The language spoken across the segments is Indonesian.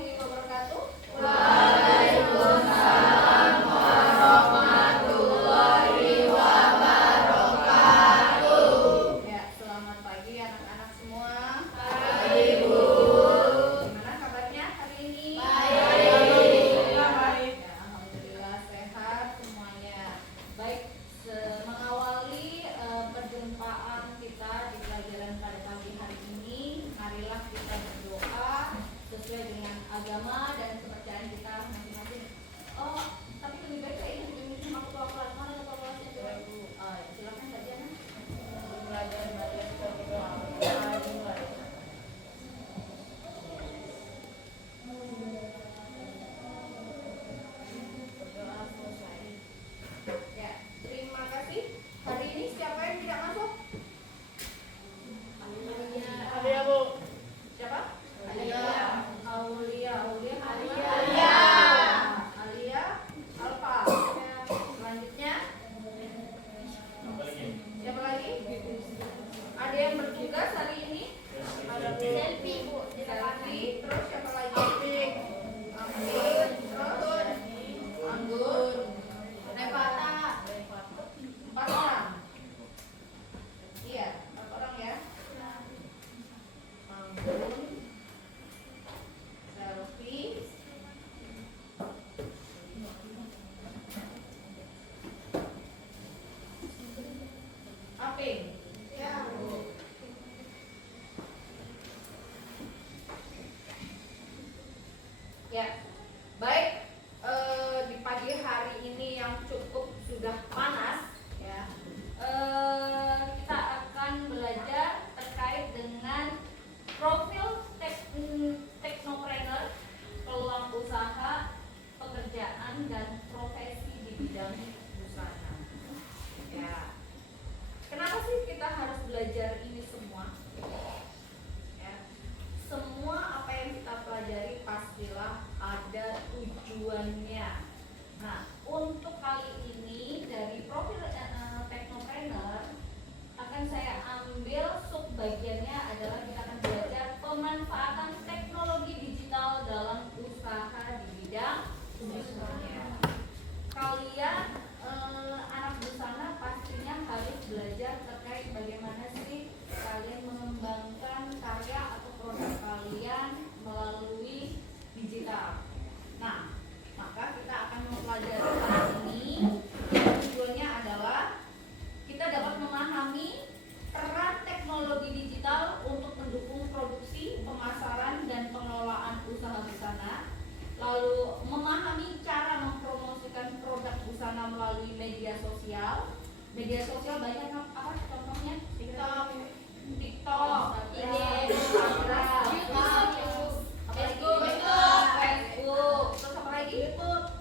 warahmatullahi wabarakatuh. Waalaikumsalam warahmatullahi wabarakatuh. Ya, selamat pagi anak-anak semua. Pagi, Bu. Gimana kabarnya hari ini? Baik. Ya, alhamdulillah sehat semuanya. Baik, mengawali perjumpaan kita di pelajaran pada pagi hari ini, marilah kita berdoa sesuai dengan agama dan kepercayaan kita masing-masing. Oh, tapi lebih baik kayaknya dipimpin aku kelas mana atau kelasnya coba? Silakan saja. Belajar seperti doa. Ya, terima kasih. Hari ini siapa yang tidak masuk? Ada, Bu. Siapa? Alia. Aulia. Alia. Alia. Alfa. Selanjutnya siapa lagi? Ada yang bertugas hari ini? Selfie, Bu. Selfie. Terus siapa lagi? Amping. Terus Anggun. Nevata. 4 orang. Iya, 4 orang ya. Anggun. Selfie. Aping. Ya, baik. Di pagi hari ini yang cukup sudah panas, ya, kita akan belajar terkait dengan profil teknopreneur, peluang usaha, pekerjaan dan profesi di bidang busana. Ya, kenapa sih kita harus belajar ini semua? Ya. Semua apa yang kita pelajari pastilah ada tujuannya. Nah, untuk kali ini dari profil teknopreneur akan saya ambil subbagiannya adalah kita akan belajar pemanfaatan teknologi digital dalam usaha di bidang busana. Kalian anak busana pastinya harus belajar terkait bagaimana sih kalian mengembangkan karya atau produk kalian melalui digital. Nah, maka kita akan mempelajari hal ini yang tujuannya adalah kita dapat memahami peran teknologi digital untuk mendukung produksi, pemasaran dan pengelolaan usaha busana. Lalu memahami cara mempromosikan produk busana melalui media sosial. Media sosial banyak apa contohnya? TikTok, Instagram, YouTube, Facebook, terus apa lagi?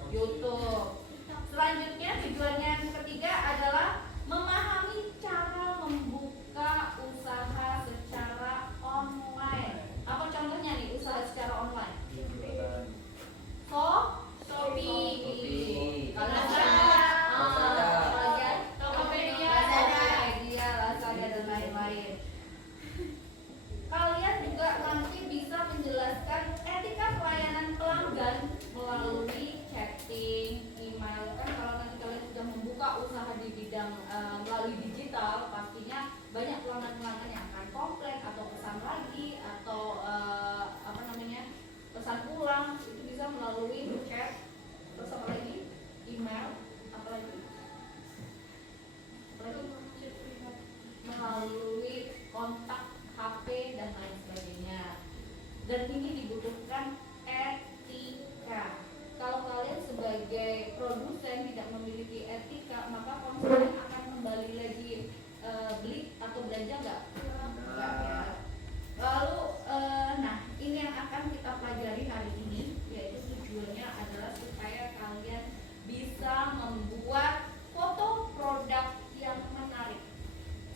YouTube. Selanjutnya tujuannya yang ketiga adalah memahami cara membuka usaha secara online. Apa contohnya nih usaha secara online? Shopee, Tokopedia, Lazada dan lain-lain. Kalian juga nanti bisa menjelaskan etika pelayanan pelanggan melalui chatting, email. Kan kalau nanti kalian sudah membuka usaha di bidang melalui digital, pastinya banyak pelanggan-pelanggan yang akan komplain atau pesan lagi atau pesan pulang, itu bisa melalui chat, terus apa lagi? Email, apa lagi? Melalui kontak HP dan lain sebagainya. Dan ini dibutuhkan etika. Kalau kalian sebagai produsen tidak memiliki etika, maka konsumen akan kembali lagi beli atau belanja nggak? Enggak ya. Lalu, nah ini yang akan kita pelajari hari ini, yaitu tujuannya adalah supaya kalian bisa membuat foto produk yang menarik,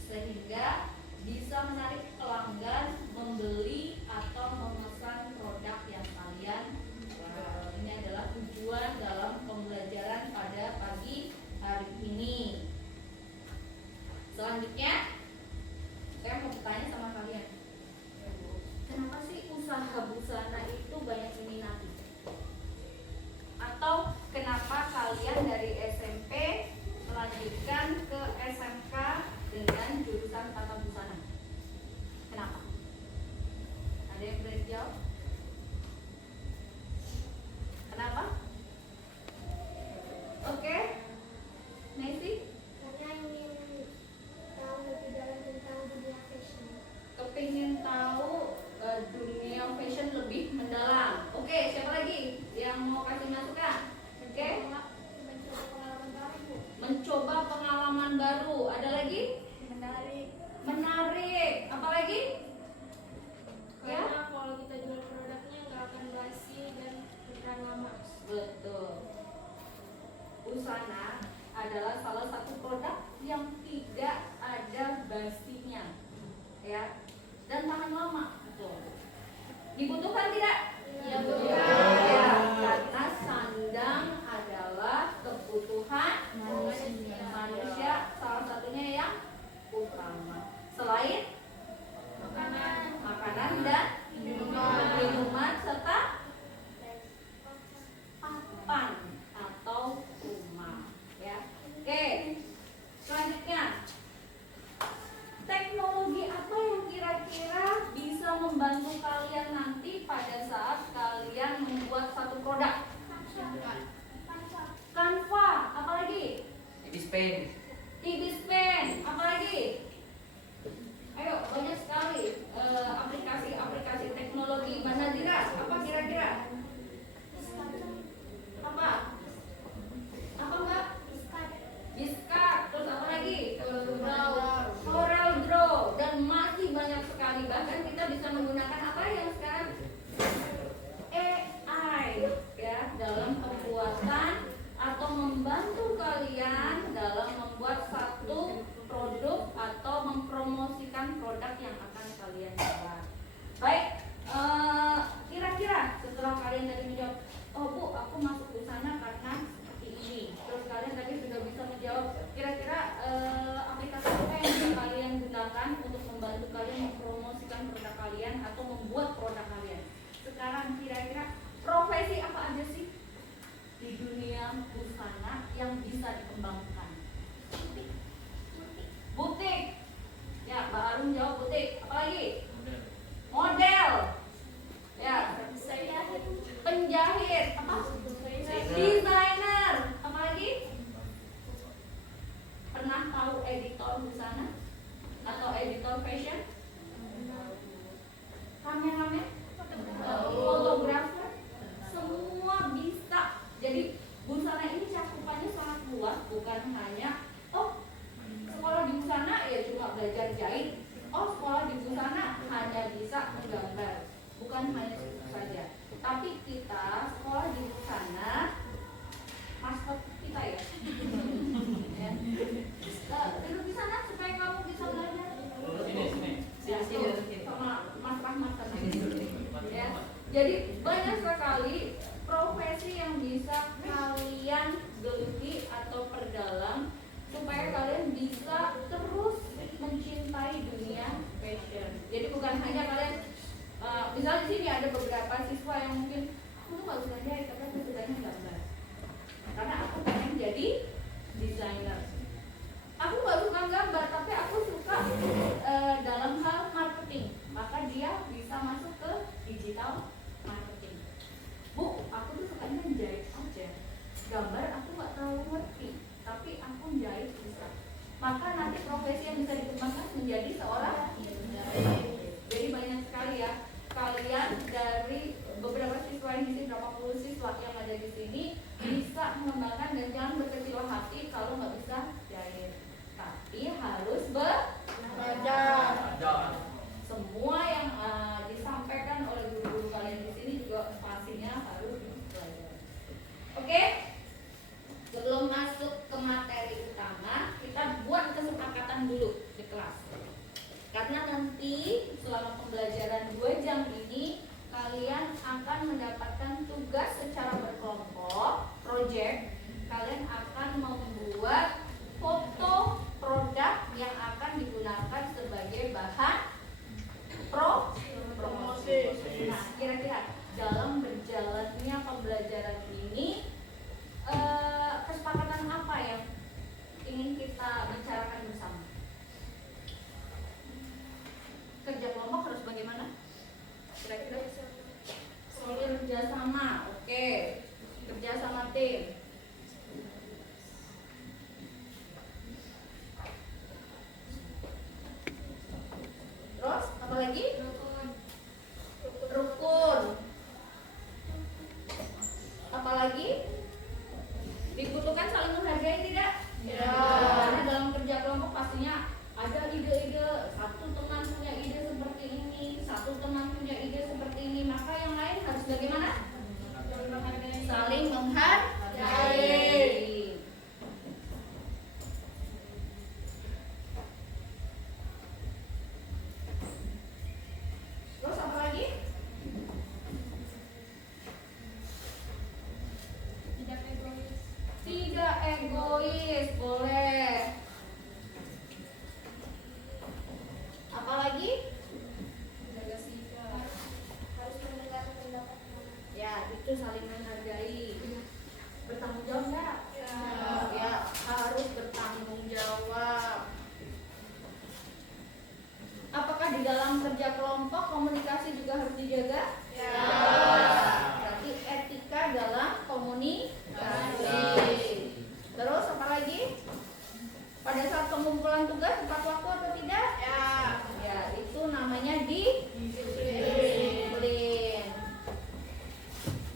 sehingga bisa menarik pelanggan membeli atau memesan produk yang kalian jual. Ini adalah tujuan dalam pembelajaran pada pagi hari ini. Selanjutnya, saya mau bertanya sama kalian. Kenapa sih usaha busana itu banyak diminati? dijawab? Kenapa? Oke, Nancy? Karena ingin tahu lebih dalam tentang dunia fashion. Kepingin tahu dunia fashion lebih mendalam. Oke, siapa lagi yang mau kasih masukan? Oke, Mencoba pengalaman baru. mencoba pengalaman baru. Ada lagi? Menarik. Menarik. Apa lagi? Ya, Karena kalau kita jual produknya nggak akan basi dan bertahan lama. betul. Busana adalah salah satu produk yang tidak ada basinya, ya, dan tahan lama. Betul. Dibutuhkan tidak? Iya, Ya, karena sandang adalah kebutuhan manusia, salah satunya yang utama. Selain makanan dan minuman serta papan atau rumah, ya. Oke, selanjutnya teknologi apa yang kira-kira bisa membantu kalian nanti pada saat kalian membuat satu produk? Canva, apalagi? Dispen. Ibispen, apalagi? Ayo, banyak sekali aplikasi-aplikasi teknologi. Mbak Nadira, apa kira-kira? Apa? Apa Mbak? Biskat, terus apa lagi? Corel Draw, dan masih banyak sekali. Bahkan kita bisa menggunakan apa yang sekarang AI, ya, dalam pembuatan atau membantu kalian dalam membuat satu produk atau mempromosikan produk yang akan kalian jual. Baik, kira-kira setelah kalian tadi menjawab, oh Bu, aku masuk ke sana karena seperti ini. Terus kalian tadi sudah bisa menjawab, kira-kira aplikasi apa yang bisa kalian gunakan untuk membantu kalian mempromosikan produk kalian atau membuat produk kalian. Sekarang kira-kira profesi apa aja sih di dunia busana yang bisa dikembangkan? Butik. Ya, Mbak Arum jawab butik. Apa lagi? Model. Ya, penjahit. Apa? Desainer. Apa lagi? Pernah tahu editor busana atau editor fashion? Kameramen? Fotografer? Semua bisa. Jadi busana ini cakupannya sangat luas, bukan hanya sekolah di busana ya cuma belajar jahit. Sekolah di busana hanya bisa menggambar. Bukan hanya itu saja. Tapi kita sekolah di busana, master kita ya. Ya. Duduk di sana supaya kamu bisa belajar. Ya, sama Mas Rahmat ya. Jadi banyak sekali profesi yang bisa kalian geluti atau perdalam supaya kalian bisa terus mencintai dunia fashion. Jadi bukan hanya kalian, misalnya di sini ada beberapa siswa yang mungkin aku tuh nggak bisa jahit, tapi aku sukanya gambar. Karena aku pengen jadi desainer. Aku nggak suka gambar, tapi aku suka dalam hal marketing. Maka dia bisa masuk ke digital marketing. Bu, aku tuh sukanya jahit aja. Gambar aku nggak terlalu ngerti, tapi aku jahit bisa. Maka nanti profesi yang bisa dikembangkan menjadi seorang jahit. Jadi banyak sekali ya. Kalian dari beberapa siswa ini, berapa puluh siswa yang ada di sini bisa mengembangkan, dan jangan berkecil hati kalau nggak bisa jahit. Tapi harus belajar. Semua yang disampaikan oleh guru-guru kalian di sini juga pastinya harus belajar. Oke? Sebelum masuk ke materi utama, kita buat kesepakatan dulu di kelas. Karena nanti selama pembelajaran 2 jam ini kalian akan mendapatkan tugas secara berkelompok, project. Kalian akan membuat foto produk yang akan digunakan sebagai bahan promosi. Nah, kira-kira dalam berjalannya pembelajaran ini kesepakatan apa yang ingin kita bicarakan bersama? Kerja kelompok harus bagaimana? Kira-kira kerjasama. Oke, kerjasama tim. Terus apa lagi? Rukun. Apalagi? Dibutuhkan saling menghargai tidak? Ya. Karena dalam kerja kelompok pastinya ada ide-ide. Satu teman punya ide seperti ini, satu teman punya ide seperti ini. Maka yang lain harus bagaimana? Saling menghargai. Terus apa lagi? Tidak egois, boleh. Apalagi? Jaga sikap. Harus mendengar pendapat teman. Ya, itu saling menghargai. Bertanggung jawab nggak? Ya. Ya, harus bertanggung jawab. Apakah di dalam kerja kelompok komunikasi juga harus dijaga? Ya. Berarti etika dalam komunikasi. Terus apa lagi? Pada saat pengumpulan tugas tepat waktu atau tidak? Ya. Ya, itu namanya disiplin.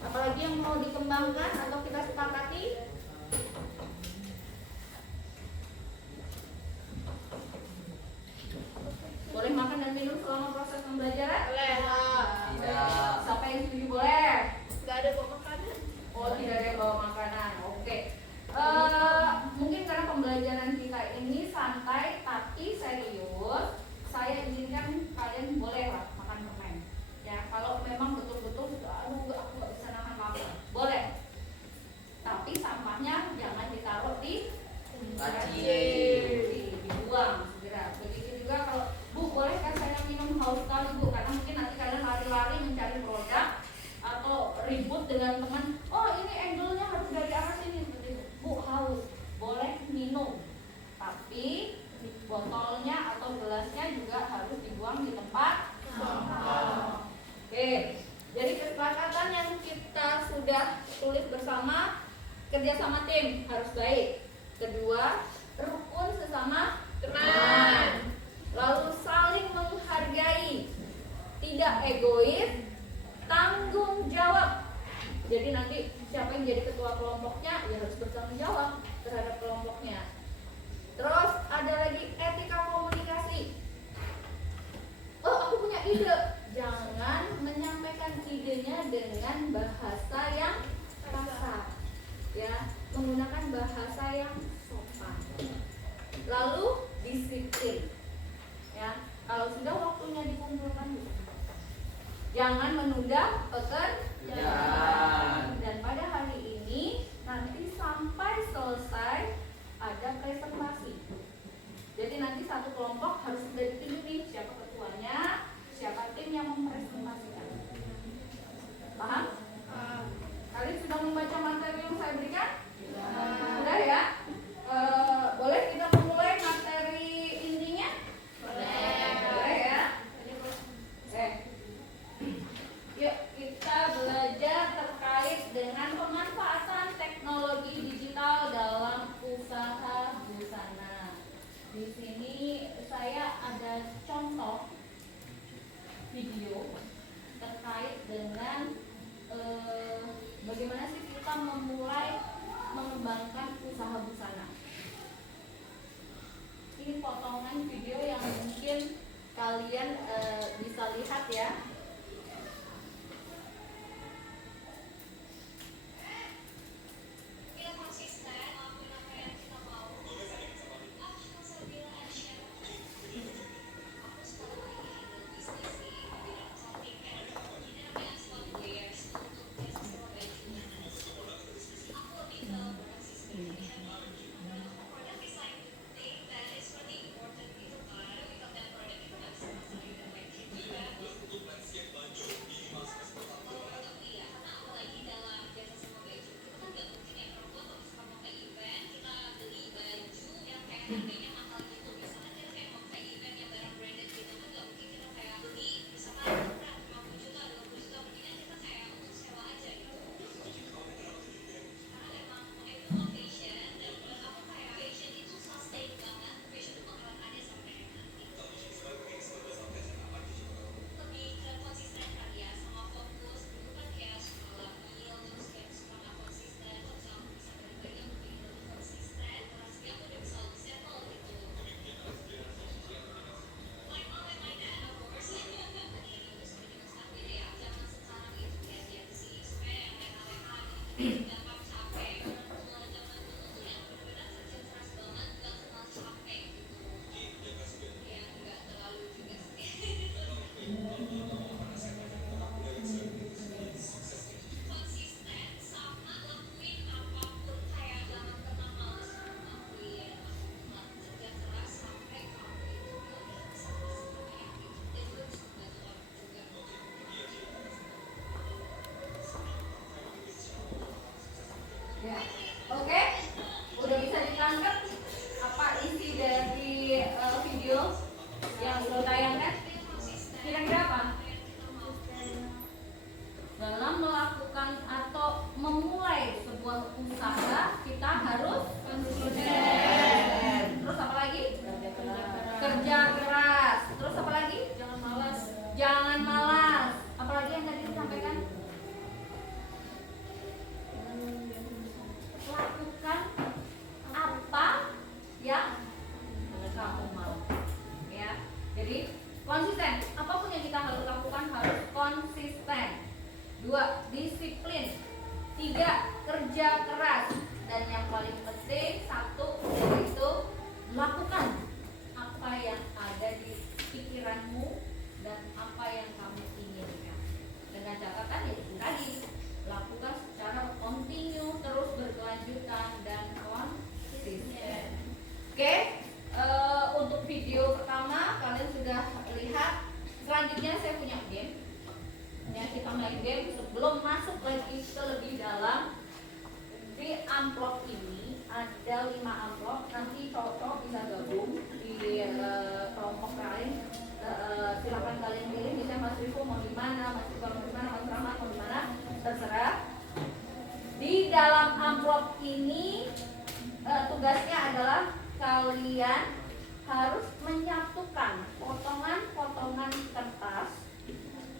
Apalagi yang mau dikembangkan atau kita sepakati? Boleh makan dan minum selama proses pembelajaran? Boleh. Tidak. Siapa yang setuju boleh? Nggak ada bawa makanan. Oh, tidak ada yang bawa makanan. Oke. Mungkin karena pembelajaran kita ini santai tapi serius, saya izinkan kalian boleh lah makan permen. Ya, kalau memang betul-betul aduh aku nggak bisa nahan lapar, boleh. Tapi sampahnya jangan ditaruh di Laci. dibuang segera. Begitu juga kalau Bu, boleh kan saya minum haus sekali Bu, karena mungkin nanti kalian lari-lari mencari produk atau ribut dengan teman. Oh, ini angle-nya harus dari arah sini seperti itu. Bu, haus, boleh minum, tapi botolnya atau gelasnya juga harus dibuang di tempat sampah. Oke, jadi kesepakatan yang kita sudah tulis bersama, kerjasama tim harus baik. Kedua, rukun sesama teman. Lalu saling menghargai, tidak egois, tanggung jawab. Jadi nanti siapa yang jadi ketua kelompoknya ya harus bertanggung jawab terhadap kelompoknya. Terus ada lagi etika komunikasi. Oh, aku punya ide. Jangan menyampaikan idenya dengan bahasa yang kasar. Ya, menggunakan bahasa yang sopan. Lalu disiplin. Ya, kalau sudah waktunya dikumpulkan, jangan menunda pekerjaan. Dan pada hari ini nanti sampai selesai ada presentasi. Jadi nanti satu kelompok harus sudah ditunjuk nih siapa ketuanya, siapa tim yang mempresentasikan. Paham? Kalian sudah membaca materi yang saya berikan? Sudah ya? Boleh kita memulai materi intinya? Boleh ya? Yuk kita belajar terkait dengan pemanfaatan teknologi digital dalam usaha busana. Di sini saya ada contoh video terkait dengan bagaimana sih kita memulai mengembangkan usaha busana. Ini potongan video yang mungkin kalian bisa lihat ya. Konsisten. Apapun yang kita harus lakukan harus konsisten. 2. Disiplin. 3. Kerja keras. Dan yang paling penting 1 yaitu lakukan apa yang ada di pikiranmu dan apa yang kamu inginkan. Dengan catatan ya itu tadi, lakukan secara kontinu, terus berkelanjutan dan konsisten. Oke, untuk video pertama kalian sudah lihat. Selanjutnya saya punya game. Ya, kita main game. Sebelum masuk lagi ke lebih dalam, di amplop ini ada 5 amplop. Nanti cowok-cowok bisa gabung di kelompok lain. Silakan kalian pilih. Misalnya Mas Rifo mau di mana, Mas Iqbal mau di mana, Mas Rahmat mau di mana, terserah. Di dalam amplop ini tugasnya adalah kalian harus menyatukan potongan-potongan kertas,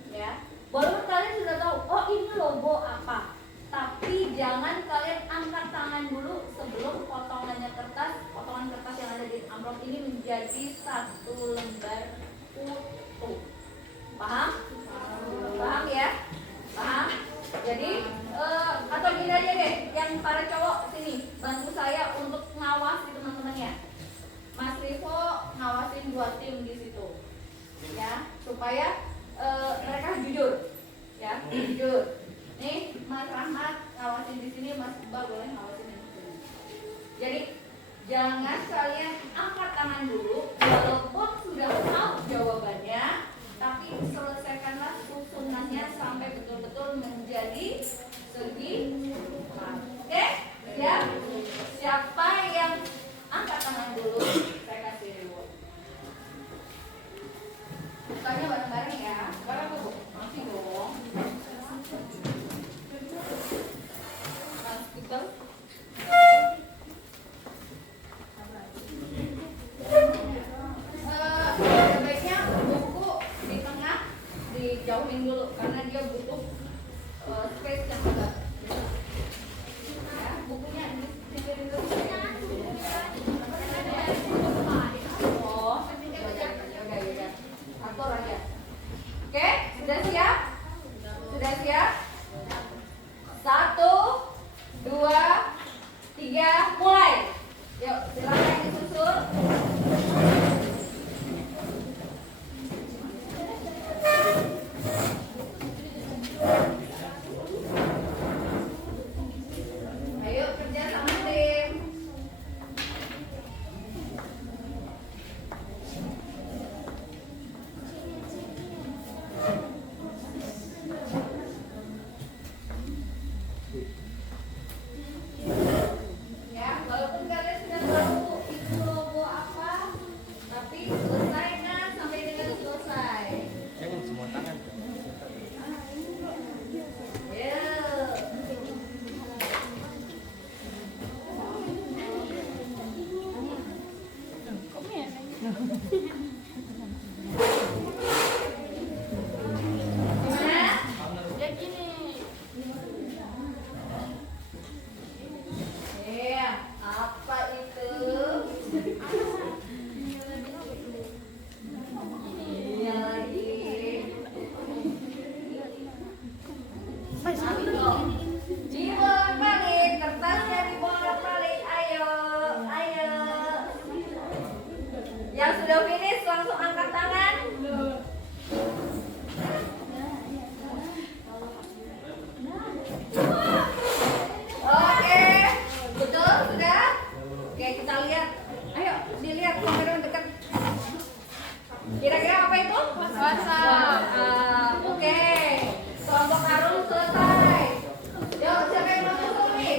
ya. Walaupun kalian sudah tahu, oh ini logo apa, tapi jangan kalian angkat tangan dulu sebelum potongan kertas yang ada di amplop ini menjadi satu lembar utuh. Paham? Paham ya? Paham? Jadi atau gini aja deh, yang para cowok sini bantu saya untuk ngawasi teman-temannya. Mas Rivo ngawasin 2 tim di situ, ya, supaya mereka jujur, ya, jujur. Nih Mas Rahmat ngawasin di sini, Mas Iqbal boleh ngawasin di sini. Jadi jangan kalian angkat tangan dulu, walaupun sudah tahu jawabannya, tapi selesaikanlah susunannya sampai betul-betul menjadi segi. Oke, ya. Siapa yang angkat tangan dulu, saya kasih reward. Bukanya bareng-bareng ya. Bareng Bu. Masih dong. Mas Iqbal. Sebaiknya buku di tengah dijauhin dulu karena dia butuh space yang agak. Ya, bukunya di sini dulu. Atur aja. Oke, sudah siap? Sudah siap? 1, 2, 3, mulai. Yuk, silakan disusul. Ayo kerja sama tim. Ya, walaupun kalian sudah tahu itu logo apa, tapi selesaikan sampai dengan selesai. Jangan semua tangan. Ya. Gimana? Ya gini. Iya, apa itu? Iya lagi. Ayo, dibolak-balik, kertasnya dibolak-balik. Ayo, ayo. Yang sudah finish langsung angkat tangan. Oke, betul sudah. Oke, kita lihat. Ayo dilihat kamera dekat. Kira-kira apa itu? WhatsApp. Oke, kelompok Arul selesai. Yuk, siapa yang mau susul nih?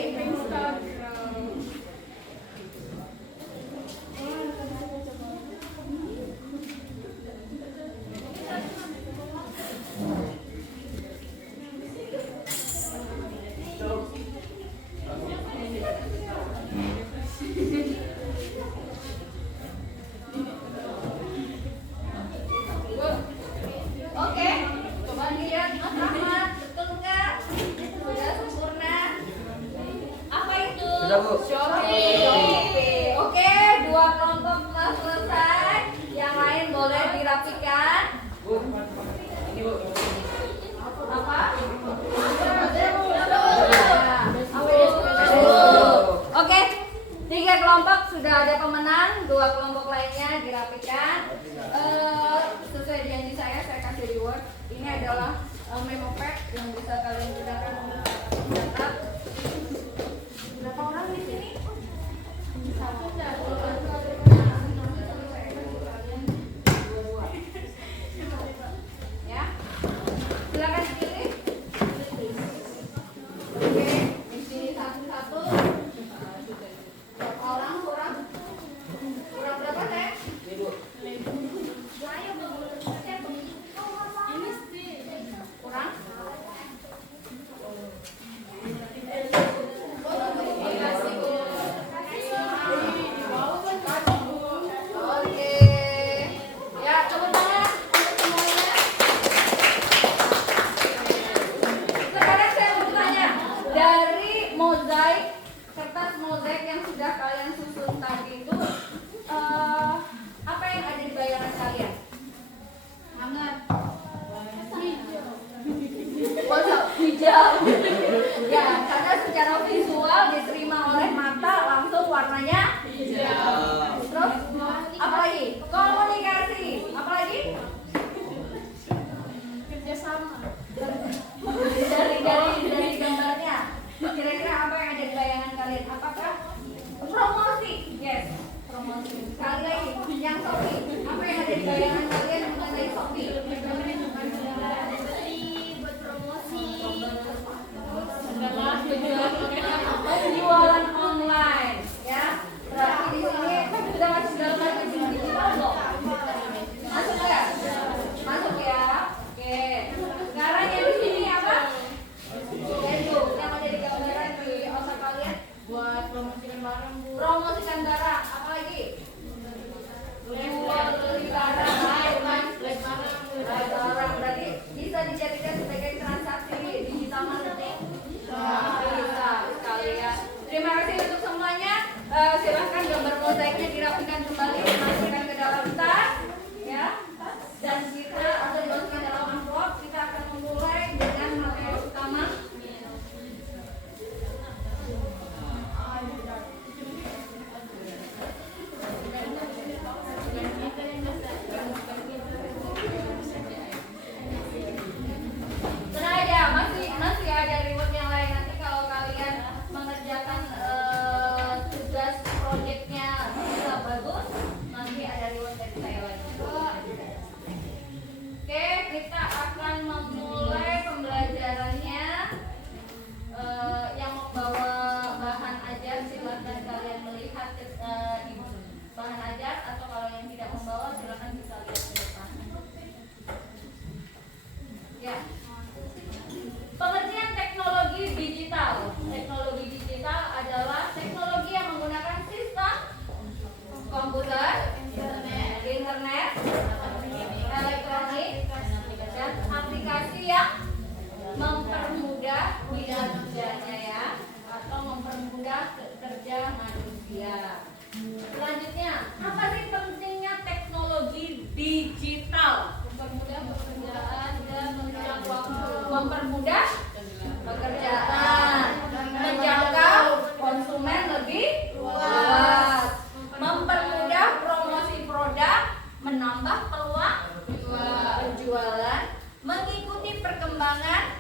Oke, coba lihat Mas Rahmat, betul nggak? Sudah sempurna. Apa itu? Sudah, Bu. Shopee. Oke, 2 kelompok telah selesai. Yang lain boleh dirapikan. ada pemenang, 2 kelompok lainnya dirapikan. Sesuai janji saya kasih reward. Ini adalah memo pad yang bisa kalian gunakan untuk mencatat. Berapa orang di sini? Satu. Ya, silakan pilih. Oke, di sini satu-satu. Berapa orang kurang? Kurang berapa teh? Kurang? Oke. Ya, tepuk tangan untuk semuanya. Sekarang saya mau tanya, dari mozaik, kertas mozaik yang sudah kalian susun tadi itu, apa yang ada di bayangan kalian? Hangat. Hijau. Ya, karena secara visual diterima oleh mata langsung warnanya hijau. Terus apa lagi? Komunikasi. Apa lagi? Kerjasama. Dari gambarnya. Kira-kira apa yang ada di bayangan kalian? Apakah promosi? Yes, promosi. Sekali lagi, yang Shopee. Apa yang ada di bayangan kalian mengenai Shopee? Buat promosi. Penjualan online, ya. Berarti di sini sudah masuk dalam marketing digital belum? Masuk ya? Masuk ya. Oke. Sekarang yang di sini apa? Yaitu yang ada di gambaran di otak kalian. Buat promosikan barang, Bu. Promosikan barang. Apa lagi? Jual beli barang. Barang berarti bisa dijadikan sebagai transaksi digital marketing. Bisa sekali ya. Terima kasih untuk semuanya. Silahkan gambar mozaiknya dirapikan kembali, dimasukkan ke dalam tas, ya. Dan kita atau dimasukkan dalam amplop. Kita akan memulai dengan materi utama. Tenang aja, masih ada reward yang lain nanti kalau kalian mengerjakan tugas proyeknya bisa bagus, nanti ada reward dari saya lagi. Oke, kita akan memulai pembelajarannya. Yang membawa bahan ajar silakan kalian melihat di bahan ajar, atau kalau yang tidak membawa silakan bisa lihat ke depan. Ya. Pengertian teknologi digital. Teknologi digital adalah teknologi yang menggunakan sistem komputer, internet, elektronik, dan aplikasi yang mempermudah kinerjanya ya, atau mempermudah kerja manusia. Selanjutnya, apa sih pentingnya teknologi digital? Mempermudah pekerjaan dan mengurangi waktu. Mempermudah pekerjaan, menjangkau konsumen lebih luas, mempermudah promosi produk, menambah peluang penjualan, mengikuti perkembangan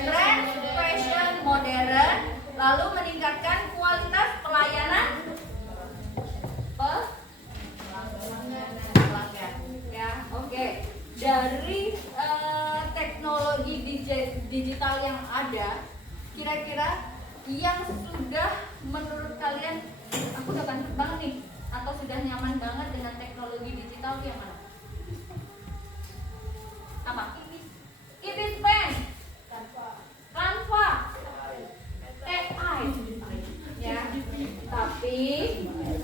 tren fashion modern, lalu meningkatkan kualitas pelayanan pelanggan. Ya, oke. Dari teknologi digital yang ada, kira-kira yang sudah menurut kalian, aku udah mantep banget nih, atau sudah nyaman banget dengan teknologi digital itu yang mana? Apa? Ibis Pen, Canva, AI. Ya, tapi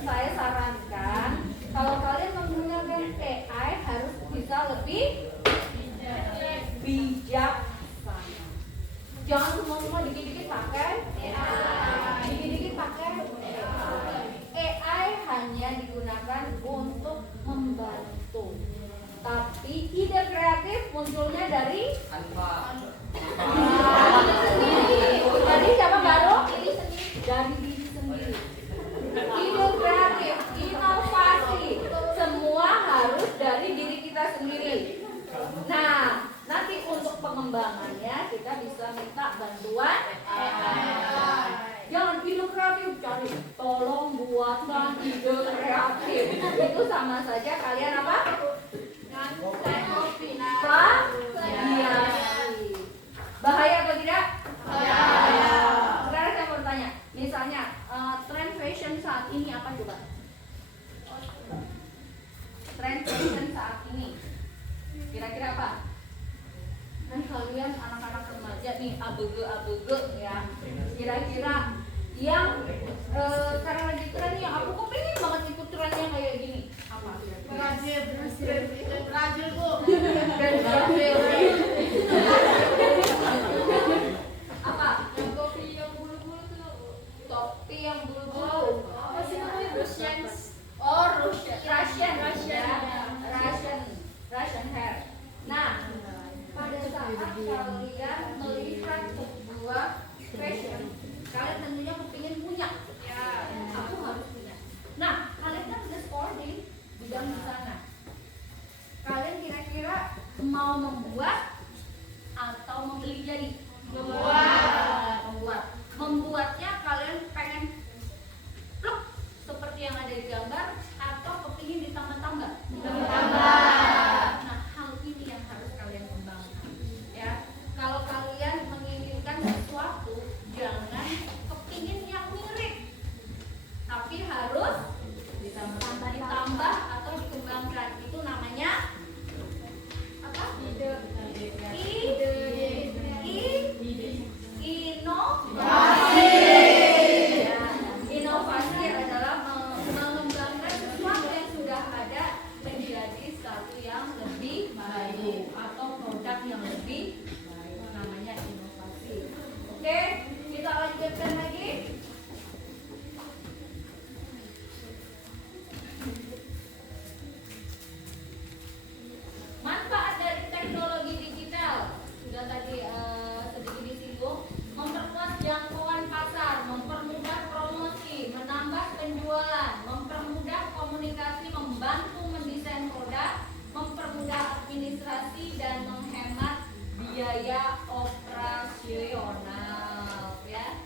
saya sarankan kalau kalian menggunakan AI harus bisa lebih bijaksana. Jangan semua dikit-dikit pakai AI. Dikit-dikit pakai AI hanya digunakan untuk membantu. Tapi ide kreatif munculnya dari Tanpa. diri sendiri. Dari siapa baru? Dari diri sendiri. Ide kreatif itu sama saja kalian apa? Kopi. Plagiasi. Bahaya atau tidak? Bahaya. Sekarang saya mau tanya, misalnya tren fashion saat ini apa coba? Tren fashion saat ini kira-kira apa? Kan kalian anak-anak remaja nih, abege ya. Kira-kira yang sekarang lagi tren yang aku kepingin banget ikut trennya kayak gini apa? Brazil Bu. Dan Brazil. Apa? Yang kopi yang bulu-bulu tuh. Topi yang bulu-bulu. Apa sih namanya? Russian. Oh, Russian Russian. hair. Nah, pada saat kalian melihat sebuah fashion, kalian tentunya kepingin punya. Ya. Aku harus punya. Nah, kalian kan udah sekolah di bidang di sana. Kalian kira-kira mau membuat atau membeli jadi? Membuat. Membuatnya kalian pengen pluk seperti yang ada di gambar atau kepingin ditambah-tambah? Nah, hal ini yang harus kalian kembangkan. Ya, kalau kalian menginginkan sesuatu, jangan kepingin yang mirip, tapi harus ditambah atau dikembangkan. Itu namanya apa? Inovasi. Ya, inovasi adalah mengembangkan sesuatu yang sudah ada menjadi satu yang lebih baik atau produk yang lebih baik. Namanya inovasi. Oke, kita lanjutkan lagi. Manfaat dari teknologi digital sudah tadi sedikit disinggung. Memperluas jangkauan pasar, mempermudah promosi, menambah penjualan, mempermudah komunikasi, membantu mendesain produk, mempermudah administrasi dan menghemat biaya operasional. Ya.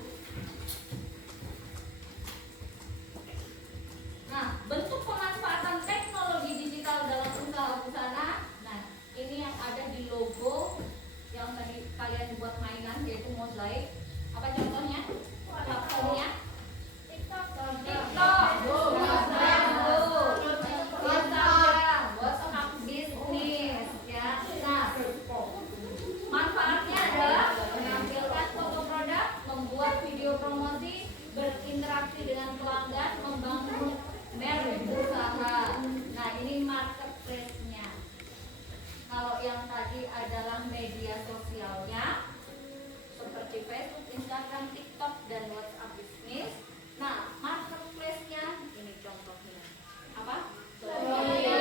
Nah, bentuk pemanfaatan teknologi digital dalam usaha busana. Nah, ini yang ada di logo yang tadi kalian buat mainan, yaitu mozaik. Apa contohnya? Platformnya? TikTok, Instagram, WhatsApp bisnis. Ya. Nah, manfaatnya adalah menampilkan foto produk, membuat video promosi, berinteraksi dengan pelanggan, membangun merek usaha. Nah, ini marketplace-nya. Kalau yang tadi adalah media sosialnya seperti Facebook, Instagram, TikTok, dan WhatsApp bisnis. Nah, marketplace-nya ini contohnya. Apa? Media.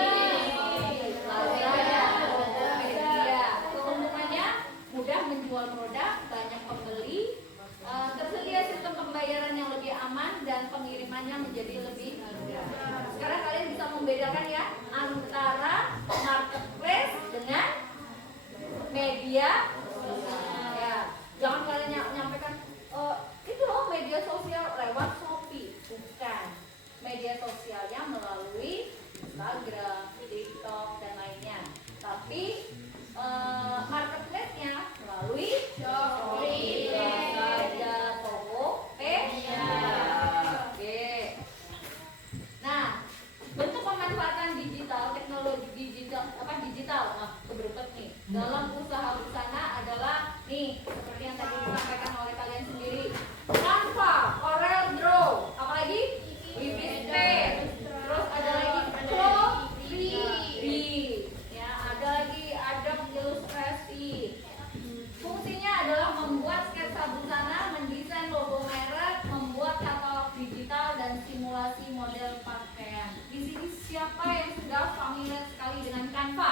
Keuntungannya mudah menjual produk, banyak pembeli, tersedia sistem pembayaran yang lebih aman, dan pengirimannya menjadi lebih mudah. Sekarang kalian bisa membedakan ya antara marketplace dengan media sosial. Ya, jangan kalian nyampaikan itu loh media sosial lewat Shopee. Bukan. Media sosialnya melalui Instagram, TikTok, dan lainnya. Tapi marketplace-nya melalui Shopee, Lazada, Tokopedia. Oke. Nah, bentuk pemanfaatan digital, teknologi digital, berikut nih. Dalam usaha busana adalah nih, seperti yang tadi disampaikan oleh kalian sendiri. Canva, Corel Draw, apalagi? WPP. Terus ada lagi Clothry. Ya, ada lagi Adobe Illustrasi. Fungsinya adalah membuat sketsa busana, mendesain logo merek, membuat katalog digital, dan simulasi model pakaian. Di sini siapa yang sudah familiar sekali dengan Canva?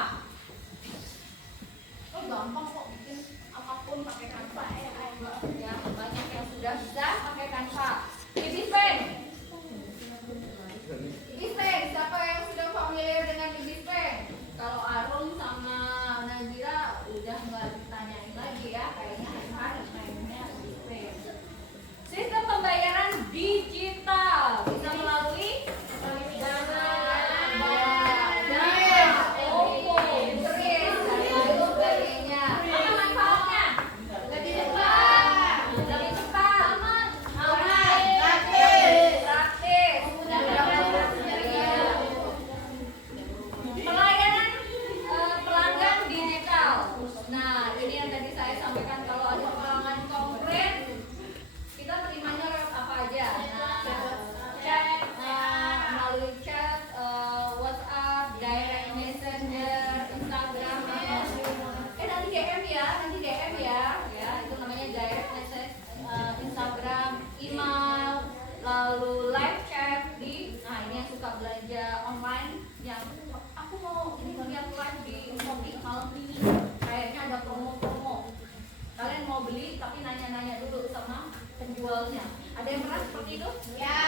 beli tapi nanya-nanya dulu sama penjualnya. Ada yang pernah seperti itu? Ya.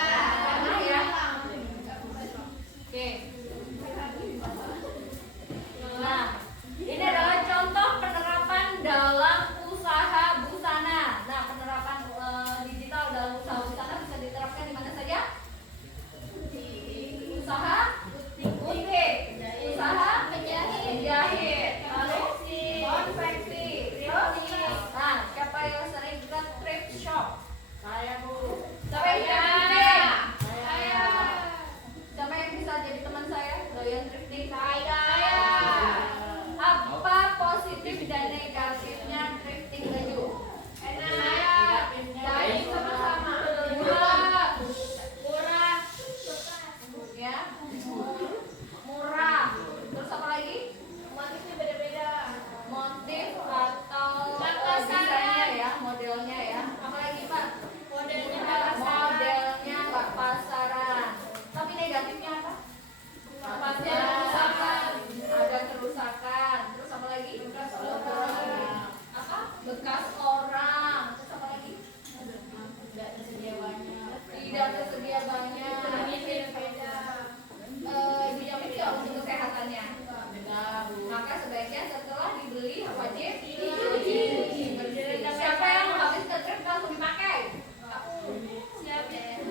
Pernah ya? Oke. Nah, ini adalah contoh penerapan dalam usaha busana. Nah, penerapan digital dalam usaha busana bisa diterapkan di mana saja? Usaha butik, usaha penjahit, lalu konveksi, nah, siapa yang sering ke thrift shop? Saya Bu. Siapa yang thrifting? Saya. Siapa yang bisa jadi teman saya? Doyan thrifting? Saya. Apa positif dan negatifnya thrifting baju? Enak. Baik sama-sama. Murah. Ya. Murah. Terus apa lagi? Motifnya beda-beda. Motif atau Pasaran. desainnya ya, modelnya ya. Apa lagi Pak? Modelnya Modelnya nggak pasaran. Tapi negatifnya apa? Pasti ada kerusakan. Ada kerusakan. Terus apa lagi? Bekas orang. Apa? Bekas orang. Terus apa lagi? Tidak tersedia banyak. Tidak tersedia banyak. Beda-beda. Dijamin nggak untuk kesehatannya? Maka sebaiknya setelah dibeli wajib dicuci. Siapa yang habis ke trip langsung dipakai?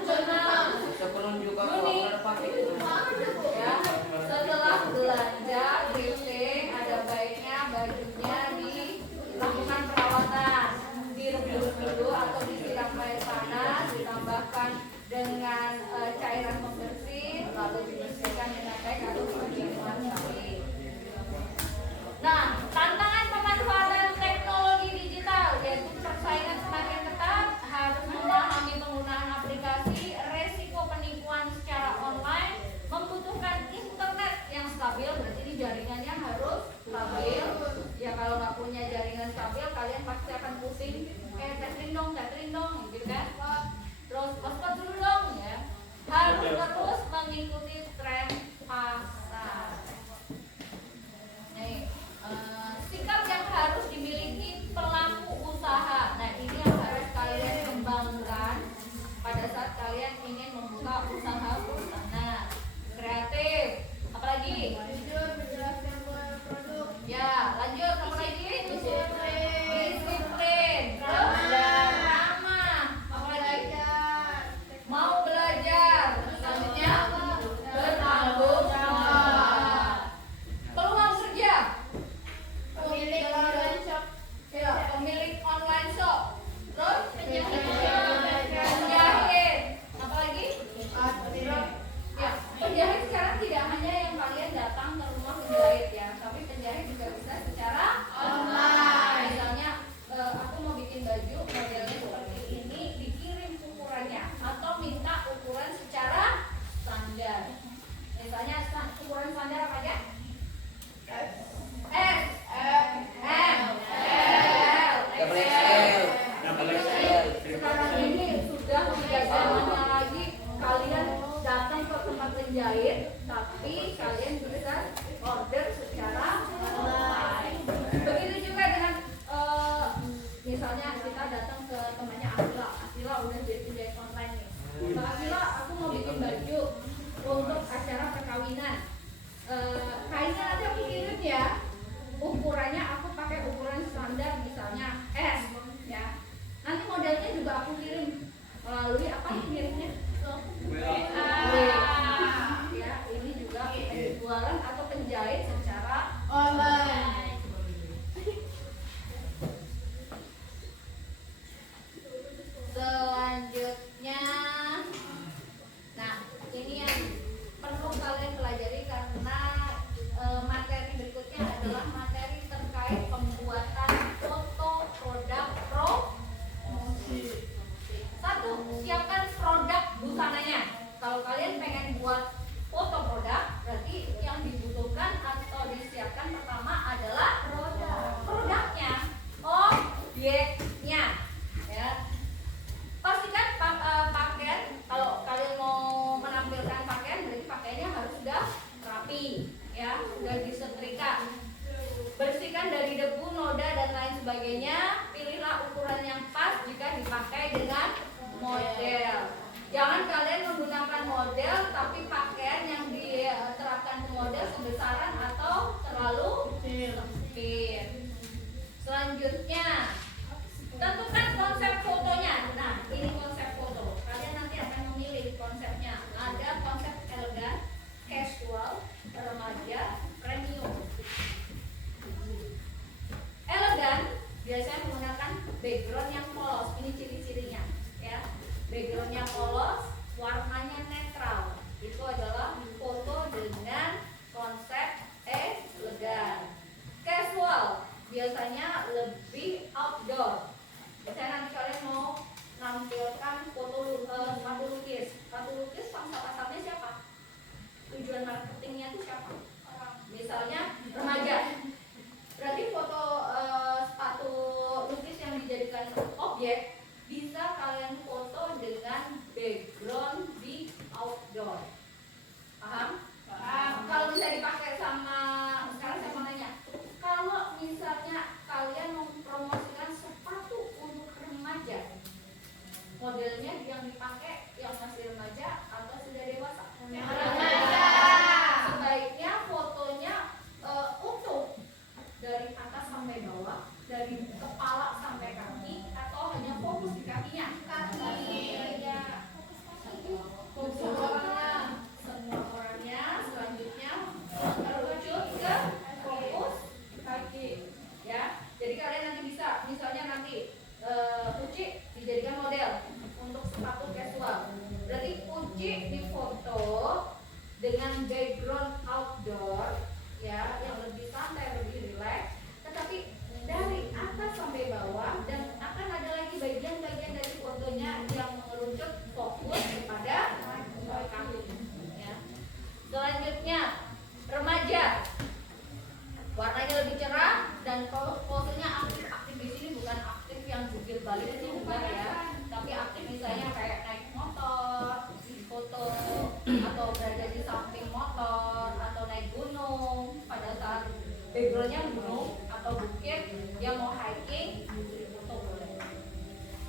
Senang. Sebelum juga Juni. kalau pakai Ya, setelah belanja thrifting ada baiknya bajunya dilakukan perawatan, direbus dulu atau disiram air panas, ditambahkan dengan cairan pembersih, lalu dibersihkan dengan baik atau didiamkan sekali. Nah, tantangan pemanfaatan teknologi digital yaitu persaingan semakin ketat, harus memahami penggunaan aplikasi, resiko penipuan secara online, membutuhkan internet yang stabil, berarti ini jaringannya harus stabil. Ya kalau nggak punya jaringan stabil, kalian pasti akan pusing, kayak tethering dong, gitu kan? Terus hotspot dulu dong ya. Harus terus mengikuti tren pasar. Nih, sikap yang harus dimiliki pelaku usaha. Nah, ini yang harus kalian kembangkan pada saat kalian ingin membuka usaha busana. Kreatif, apalagi? Jujur menjelaskan produk. Ya, lanjut apa lagi? Disiplin. Disiplin. Ramah. Apalagi? Mau belajar. Selanjutnya bertanggung jawab. Peluang kerja. Pemilik online shop. Ya, pemilik online shop. Terus Penjahit. penjahit. Apalagi? Penjahit. Ya, penjahit sekarang tidak hanya yang kalian datang ke rumah penjahit ya, tapi penjahit juga bisa secara Online. Misalnya aku mau bikin baju modelnya seperti ini, dikirim ukurannya atau minta ukuran secara standar. Misalnya ukuran standar apa aja? S, M, L, XL. Sekarang ini sudah tidak zamannya lagi kalian datang ke tempat penjahit, tapi kalian bisa order secara online. Begitu juga dengan misalnya kita datang ke temannya Akila udah jadi penjahit online nih. Mbak Akila, aku mau bikin baju untuk acara perkawinan. Kainnya nanti aku kirim ya. Ukurannya aku pakai ukuran standar misalnya S ya. Nanti modelnya juga aku kirim melalui apa kirimnya? Ya, ini juga penjualan atau penjahit secara Online. selanjutnya. Nah, ini yang perlu kalian pelajari karena materi berikutnya adalah materi terkait pembuatan foto produk promosi. Satu, siapkan produk busananya. Kalau kalian pengen buat foto produk, berarti yang dibutuhkan atau disiapkan pertama adalah produknya, obyeknya, ya. Pastikan pakaian. Kalau kalian mau menampilkan pakaian, berarti pakaiannya harus sudah rapi, ya, sudah disetrika. Bersihkan dari debu, noda dan lain sebagainya. Pilihlah ukuran yang pas jika dipakai dengan model. Jangan kalian menggunakan model tapi pakaian yang diterapkan ke model kebesaran atau terlalu sempit. Selanjutnya, tentukan konsep fotonya. Nah, ini konsep foto. Kalian nanti akan memilih konsepnya. Ada konsep elegan, casual, remaja, premium. Elegan biasanya menggunakan background yang polos. Ini ciri-cirinya, ya. Backgroundnya polos, warnanya netral. Itu adalah foto dengan konsep elegan. Casual biasanya lebih outdoor. Misalnya nanti kalian mau menampilkan foto sepatu lukis. Sepatu lukis pangsa pasarnya siapa? Tujuan marketingnya itu siapa? Misalnya remaja. Berarti foto sepatu lukis yang dijadikan objek bisa kalian foto dengan background di outdoor. Paham? Paham. Kalau bisa dipakai sama, sekarang saya mau nanya, kalau misalnya kalian mempromosikan sepatu untuk remaja, modelnya yang dipakai yang masih remaja atau sudah dewasa? Remaja. Sebaiknya fotonya utuh dari atas sampai bawah, dari kepala sampai kaki, atau hanya fokus di kakinya? Kaki. Fokus orangnya, semua orangnya. Selanjutnya merujuk ke fokus kaki, ya. Jadi kalian nanti bisa, misalnya nanti Uci dijadikan model untuk sepatu casual. Berarti Uci difoto dengan background outdoor, ya, yang lebih santai, lebih rileks, tetapi dari atas sampai bawah, dan akan ada lagi bagian-bagian dari fotonya yang merujuk fokus kepada kaki, ya. Selanjutnya remaja, warnanya lebih cerah dan posenya aktif. Di sini bukan aktif yang jungkir balik itu bukan, ya, tapi aktif misalnya kayak naik motor, foto, atau berada di samping motor, atau naik gunung pada saat backgroundnya gunung atau bukit, yang mau hiking foto boleh.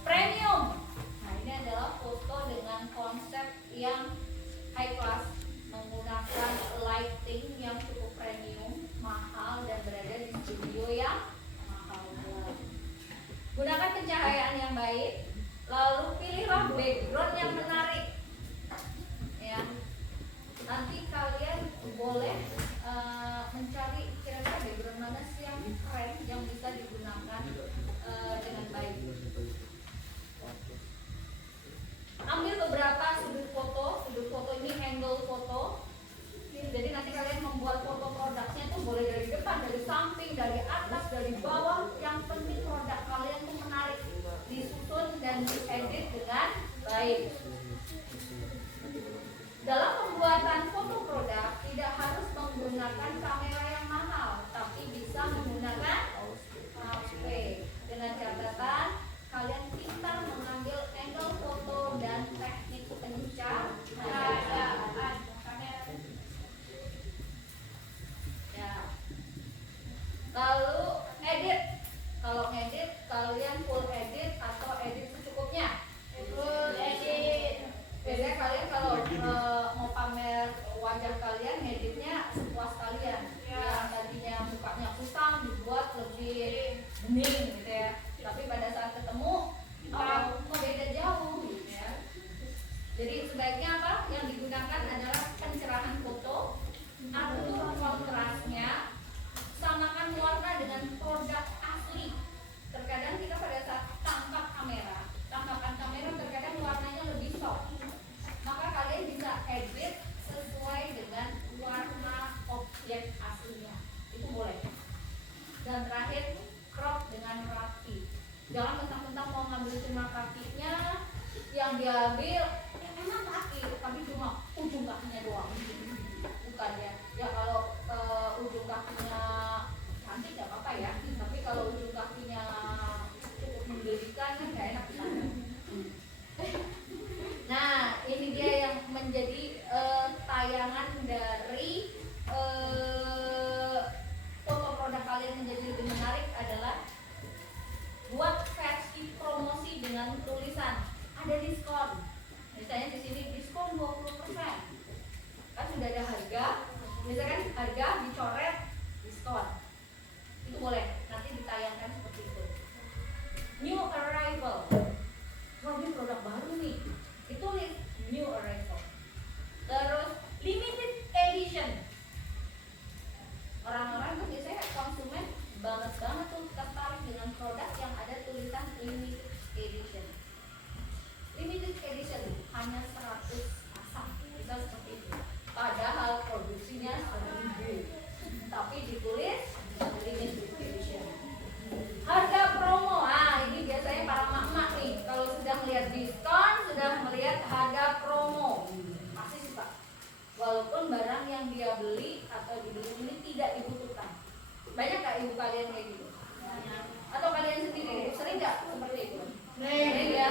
Premium, nah ini adalah foto dengan konsep yang high class, menggunakan lighting yang cukup premium, mahal, dan berada di studio yang mahal. Gunakan pencahayaan yang baik, lalu pilihlah background yang menarik, ya. Nanti kalian boleh mencari kira-kira background mana sih yang keren yang bisa digunakan dengan baik. Ambil beberapa sudut foto ini angle foto. Jadi nanti kalian membuat foto produknya tuh boleh dari depan, dari samping, dari atas, dari bawah. Yang penting produk kalian tuh menarik, disusun dan diedit dengan baik. Dalam pembuatan foto produk tidak harus menggunakan kamera yang mahal, tapi bisa menggunakan HP. Dengan catatan kalian pintar mengambil angle foto dan teknik pencahayaan. Ya. Lalu edit. Kalau ngedit kalian full edit atau edit secukupnya? Full edit. Biasanya kalian kalau mau pamer wajah kalian, ngeditnya sepuas kalian. Yang tadinya mukanya kusam dibuat lebih bening gitu ya. Tapi pada saat ketemu beda jauh gitu ya. Jadi sebaiknya apa? Yang digunakan adalah pencerahan foto, atur kontrasnya, samakan warna dengan produk asli. Terkadang kita pada saat tangkapan kamera terkadang warnanya lebih soft. Maka kalian bisa edit sesuai dengan warna objek aslinya. Itu boleh. Dan terakhir, crop dengan rapi. Jangan mentang-mentang mau ngambil cuma kakinya, yang diambil emang kaki, tapi cuma ujung kakinya doang. Bukan ya. Ya kalau ujung kakinya cantik nggak apa-apa ya. Tapi kalau ujung kakinya cukup menggelikan kan nggak enak kan. Nah, ini dia yang menjadi tayangan dari foto produk kalian menjadi lebih menarik arrival. Wah, ini produk baru nih. Ditulis new arrival. Terus limited edition. Orang-orang tuh biasanya konsumen banget tuh tertarik dengan produk yang ada tulisan limited edition. Limited edition hanya 100 pasang, bisa seperti itu. Padahal produksinya 1000, tapi ditulis limited edition. Harga promo, ini biasanya para emak-emak nih kalau sudah melihat diskon, sudah melihat harga promo, pasti suka. Walaupun barang yang dia beli atau dibeli ini tidak dibutuhkan. Banyak gak ibu kalian kayak gitu? Atau kalian sendiri sering gak seperti itu? Sering ya?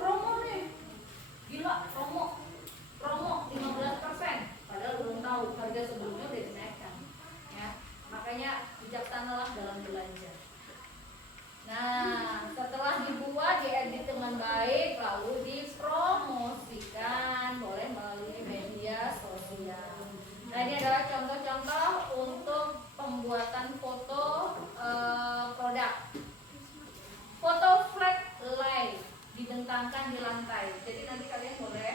Promo nih, gila promo 15%, padahal belum tahu harga sebelumnya udah dinaikkan. Ya, makanya bijaksanalah dalam belanja. Nah, setelah dibuat, diedit dengan baik, lalu dipromosikan, boleh melalui media sosial. Nah, ini adalah contoh-contoh untuk pembuatan foto produk. Foto flat lay dibentangkan di lantai. Jadi nanti kalian boleh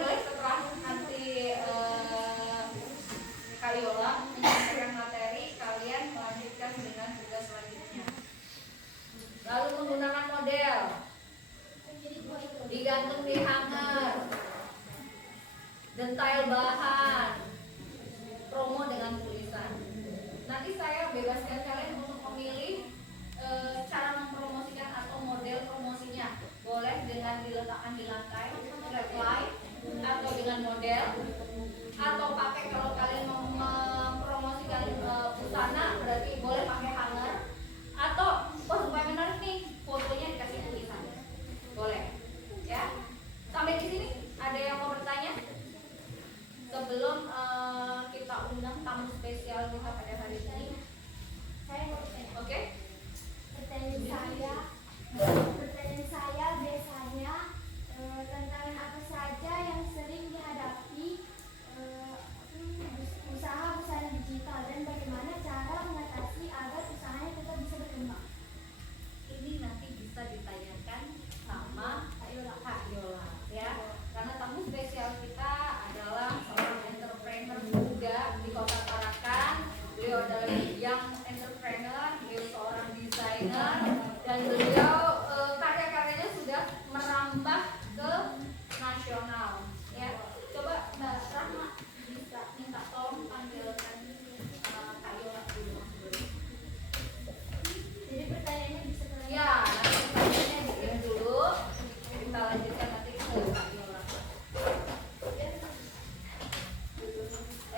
setelah nanti Kak Yola menyampaikan materi, kalian melanjutkan dengan tugas selanjutnya. Lalu menggunakan model, digantung di hanger, detail bahan, promo dengan tulisan. Nanti saya bebaskan kalian untuk memilih cara mempromosikan atau model promosinya. Boleh dengan diletakkan di lantai, reply, atau dengan model, atau pakai kalau kalian mau mempromosikan busana berarti boleh pakai hanger, atau supaya menarik nih fotonya dikasih tulisan. Boleh. Ya. Sampai di sini ada yang mau bertanya? Sebelum kita undang tamu spesial kita pada hari ini. Saya mau bertanya. Oke? Pertanyaan saya biasanya tantangan apa saja yang sering dihadapi usaha busana digital dan bagaimana cara mengatasi agar usahanya tetap bisa berkembang. Ini nanti bisa ditanyakan sama Kak Yola, ya. Karena tamu spesial kita adalah seorang entrepreneur muda di Kota Tarakan. Beliau adalah young entrepreneur, beliau seorang desainer, dan beliau karya-karyanya sudah merambah ke nasional. Ya, coba Mbak Rahma bisa minta tolong panggilkan Kak Yola dulu. Jadi pertanyaannya bisa Ya, nanti pertanyaannya dikirim dulu. Kita lanjutkan nanti ke Kak Yola.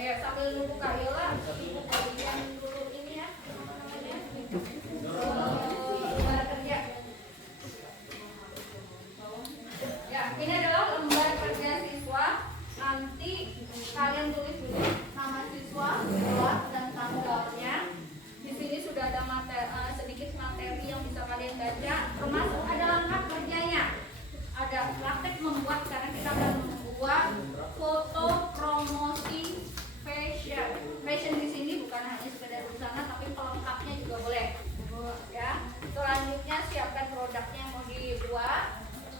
Ayo sambil nunggu Kak Yola, ibu kalian dulu ini ya, apa namanya? Lembar kerja. Ya, ini adalah lembar kerja siswa. Nanti kalian tulis dulu nama siswa, kelas dan tanggalnya. Di sini sudah ada sedikit materi yang bisa kalian baca, termasuk ada langkah kerjanya. Ada praktek membuat, karena kita akan membuat foto promosi fashion. Fashion di sini bukan hanya sekedar busana, tapi pelengkapnya juga boleh. Ya. Selanjutnya siapkan produknya yang mau dibuat,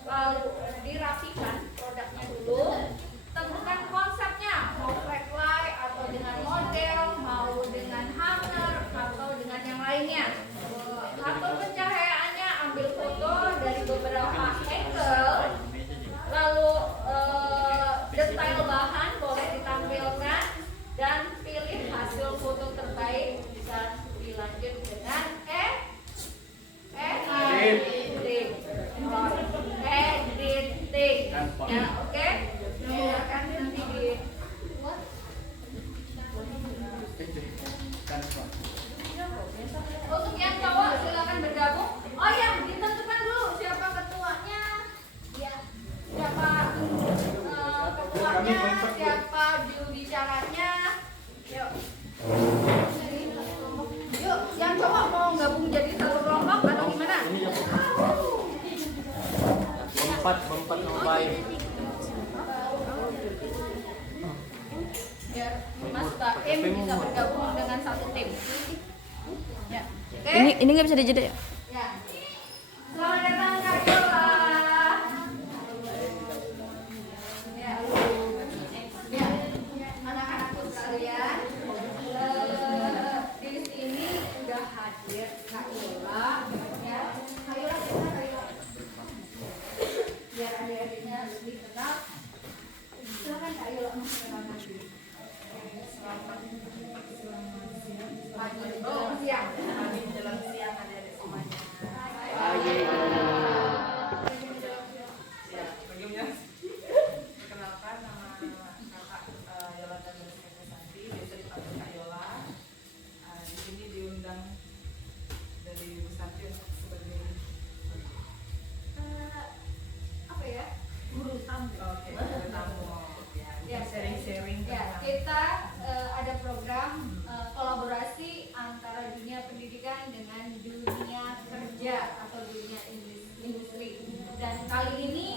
lalu dirapikan produknya dulu. Tentukan konsepnya, mau flat lay atau dengan model, mau dengan hanger atau dengan yang lainnya. Atur pencahayaannya, ambil foto dari beberapa angle, lalu detail bahan boleh ditampilkan dan pilih hasil foto terbaik dan dilanjut dengan editing. Ya, oke. Silakan nanti dibuat. Untuk yang cowok silakan bergabung. Oh ya, ditentukan dulu siapa ketuanya. Ya. Siapa ketuanya, siapa juru bicaranya. Yuk. Yuk, yang cowok mau gabung jadi satu kelompok atau gimana? Empat nomor baik. Biar Mas Baim bisa bergabung dengan satu tim. Ya. Oke. Ini nggak bisa dijeda ya? Ya. hadir Kak Yola, ya. Kak Yola kita Kak Yola. Biar adik-adiknya lebih kenal. Silakan Kak Yola memperkenalkan diri. Selamat pagi menjelang siang. Pagi menjelang siang adik-adik semuanya. Pagi. Ya, bagaimana? Perkenalkan nama kakak Yolanda Ganesha Santi, biasa dipanggil Kak Yola. Di sini diundang dari Bu Santi untuk sebagai Apa ya? Guru tamu. oke, guru tamu. Ya, Sharing-sharing Ya, tentang kita ada program kolaborasi antara dunia pendidikan dengan dunia kerja atau dunia industri. Dan kali ini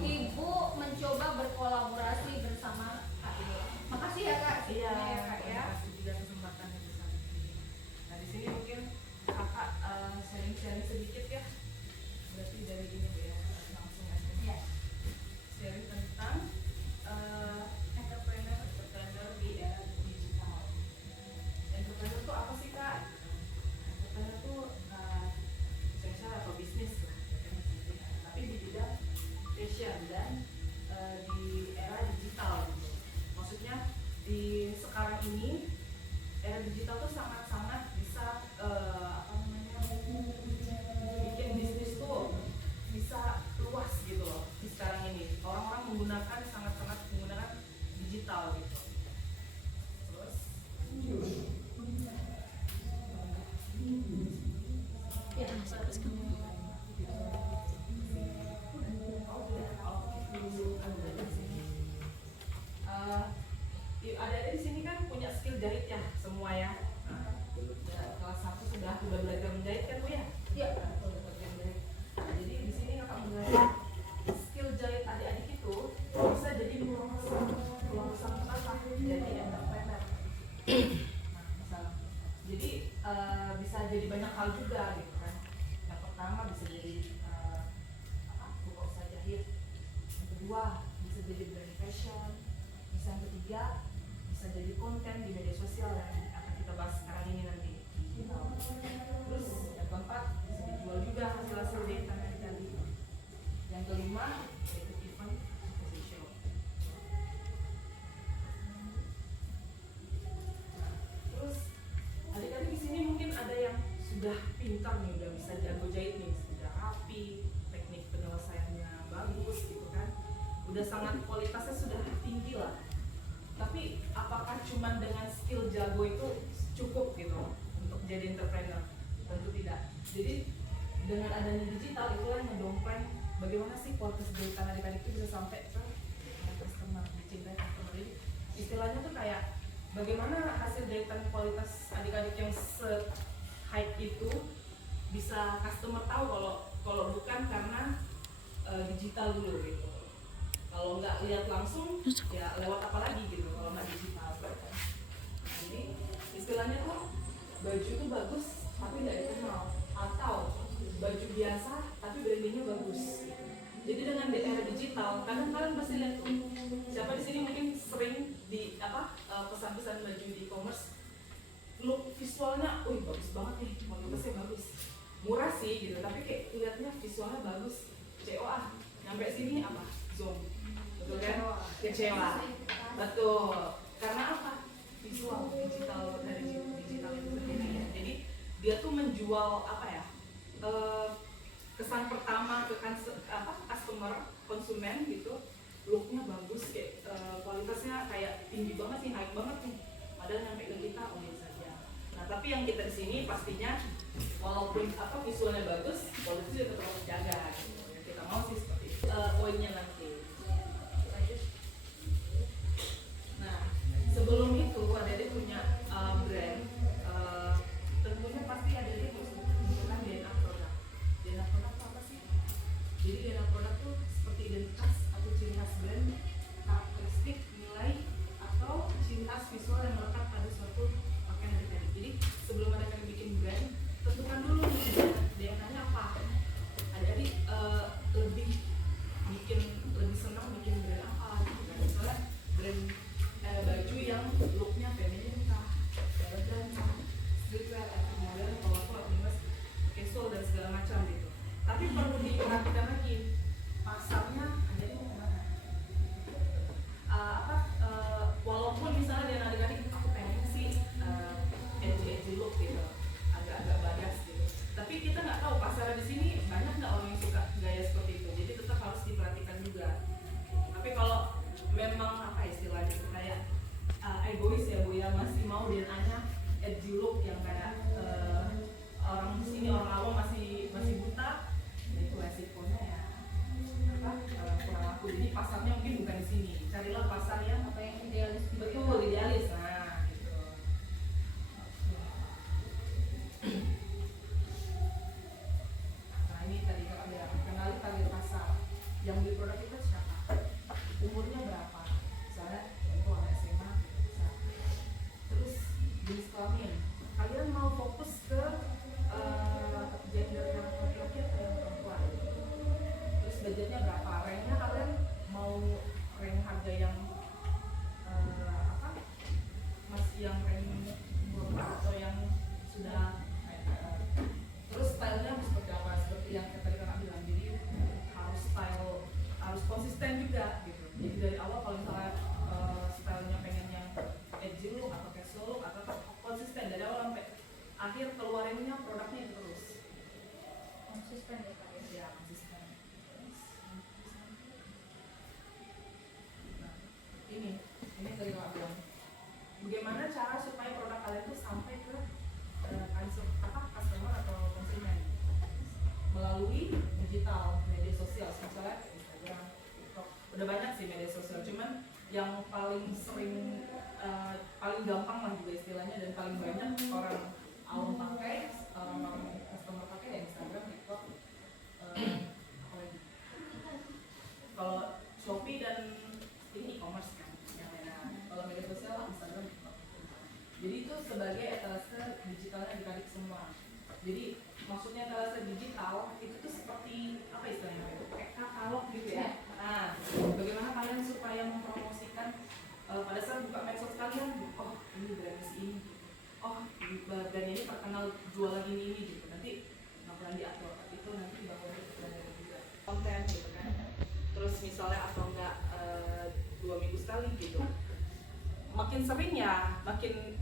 Ibu mencoba berkolaborasi bersama Kak Yola. Makasih ya Kak. Iya, sebelumnya ya, Kak ya. terima kasih juga kesempatannya Bu Santi. Nah, di sini mungkin kakak sharing-sharing sedikit ya. Berarti dari ini Bu ya, langsung aja. Ya. Sharing tentang entrepreneur di era digital. Entrepreneur itu apa sih Kak? Entrepreneur itu usaha atau bisnis lah, tapi di bidang fashion dan di era digital gitu. Maksudnya di sekarang ini era digital tuh sangat-sangat bisa bikin bisnis tuh bisa luas gitu loh di sekarang ini. Orang-orang menggunakan sangat-sangat menggunakan digital gitu. Terus ada di sini kan punya skill jahit ya semua ya. Ya, kelas 1 sudah belajar menjahit kan Bu ya? Ya. Jadi di sini kakak belajar skill jahit adik-adik itu bisa jadi peluang apa? Jadi entrepreneur. Nah, misalnya. Jadi bisa jadi banyak hal juga gitu kan. Yang pertama bisa jadi buka usaha jahit. Yang kedua bisa jadi brand fashion. Bisa yang ketiga bisa jadi konten di media sosial yang akan kita bahas sekarang ini nanti. Terus yang keempat bisa dijual juga hasil-hasil jahitan yang tadi. Yang kelima ikut event fashion show. Terus adik-adik di sini mungkin ada yang sudah pintar nih, udah bisa jago jahit nih, sudah rapi, teknik penyelesaiannya bagus gitu kan, udah sangat kualitasnya sudah tinggi lah. Tapi apakah cuman dengan skill jago itu cukup gitu untuk jadi entrepreneur? Tentu tidak. Jadi dengan adanya digital itulah yang ngedongkrak bagaimana sih kualitas jahitan adik-adik itu bisa sampai ke customer, dicintai customer. Jadi istilahnya tuh kayak bagaimana hasil jahitan kualitas adik-adik yang se-hype itu bisa customer tahu kalau bukan karena digital dulu gitu. Kalau nggak lihat langsung ya lewat apa lagi gitu kalau nggak digital. Jadi istilahnya tuh baju tuh bagus tapi nggak dikenal, atau baju biasa tapi brandingnya bagus. Jadi dengan era digital kadang kalian pasti lihat tuh, siapa di sini mungkin sering di pesan-pesan baju di e-commerce, look visualnya, bagus banget nih, kualitasnya bagus, murah sih gitu, tapi kayak lihatnya visualnya bagus, COA, nyampe sini apa? Zoom, betul kan? Kecewa, betul. Karena apa? Visual digital dari digital itu sendiri ya. Jadi dia tuh menjual apa ya? Kesan pertama ke customer, konsumen gitu, looknya bagus, kayak kualitasnya kayak tinggi banget nih, high banget nih. Padahal nyampe ke kita biasa saja. Nah tapi yang kita di sini pastinya walaupun visualnya bagus, kualitasnya tetap harus jaga gitu. Yang kita mau sih seperti itu. Poinnya nanti. Nah sebelum itu adik-adik punya brand, tentunya pasti adik-adik harus menggunakan DNA produk. DNA produk itu apa sih? Jadi DNA produk itu seperti identitas atau ciri khas brand, karakteristik, nilai, atau ciri khas visual yang melekat pada suatu pakaian adik-adik. Jadi sebelum adik-adik bikin brand, tentukan dulu nih DNA-nya apa. Adik-adik lebih bikin ngeluarinnya produknya itu terus. Konsisten ya Kak ya. Ya, konsisten. Nah, ini dari Kak bilang. Bagaimana cara supaya produk kalian itu sampai ke customer atau konsumen melalui digital, media sosial, misalnya Instagram, TikTok. Udah banyak sih media sosial, cuman yang paling sering, paling gampang lah juga istilahnya dan paling banyak orang awam pakai, orang customer pakai ya Instagram, TikTok, apa lagi? Kalau Shopee dan ini e-commerce kan, yang lainnya. Kalau media sosial Instagram, TikTok. Jadi itu sebagai etalase digitalnya dibalik semua. Jadi maksudnya etalase digital itu tuh seperti apa istilahnya? Kayak katalog gitu ya. Nah, bagaimana kalian supaya mempromosikan pada saat buka medsos kalian, oh ini brand ini, oh brand ini terkenal jualan ini gitu. Nanti bakalan diatur itu nanti bakal brand juga konten gitu kan. Terus misalnya atau enggak 2 minggu sekali gitu. Makin sering ya,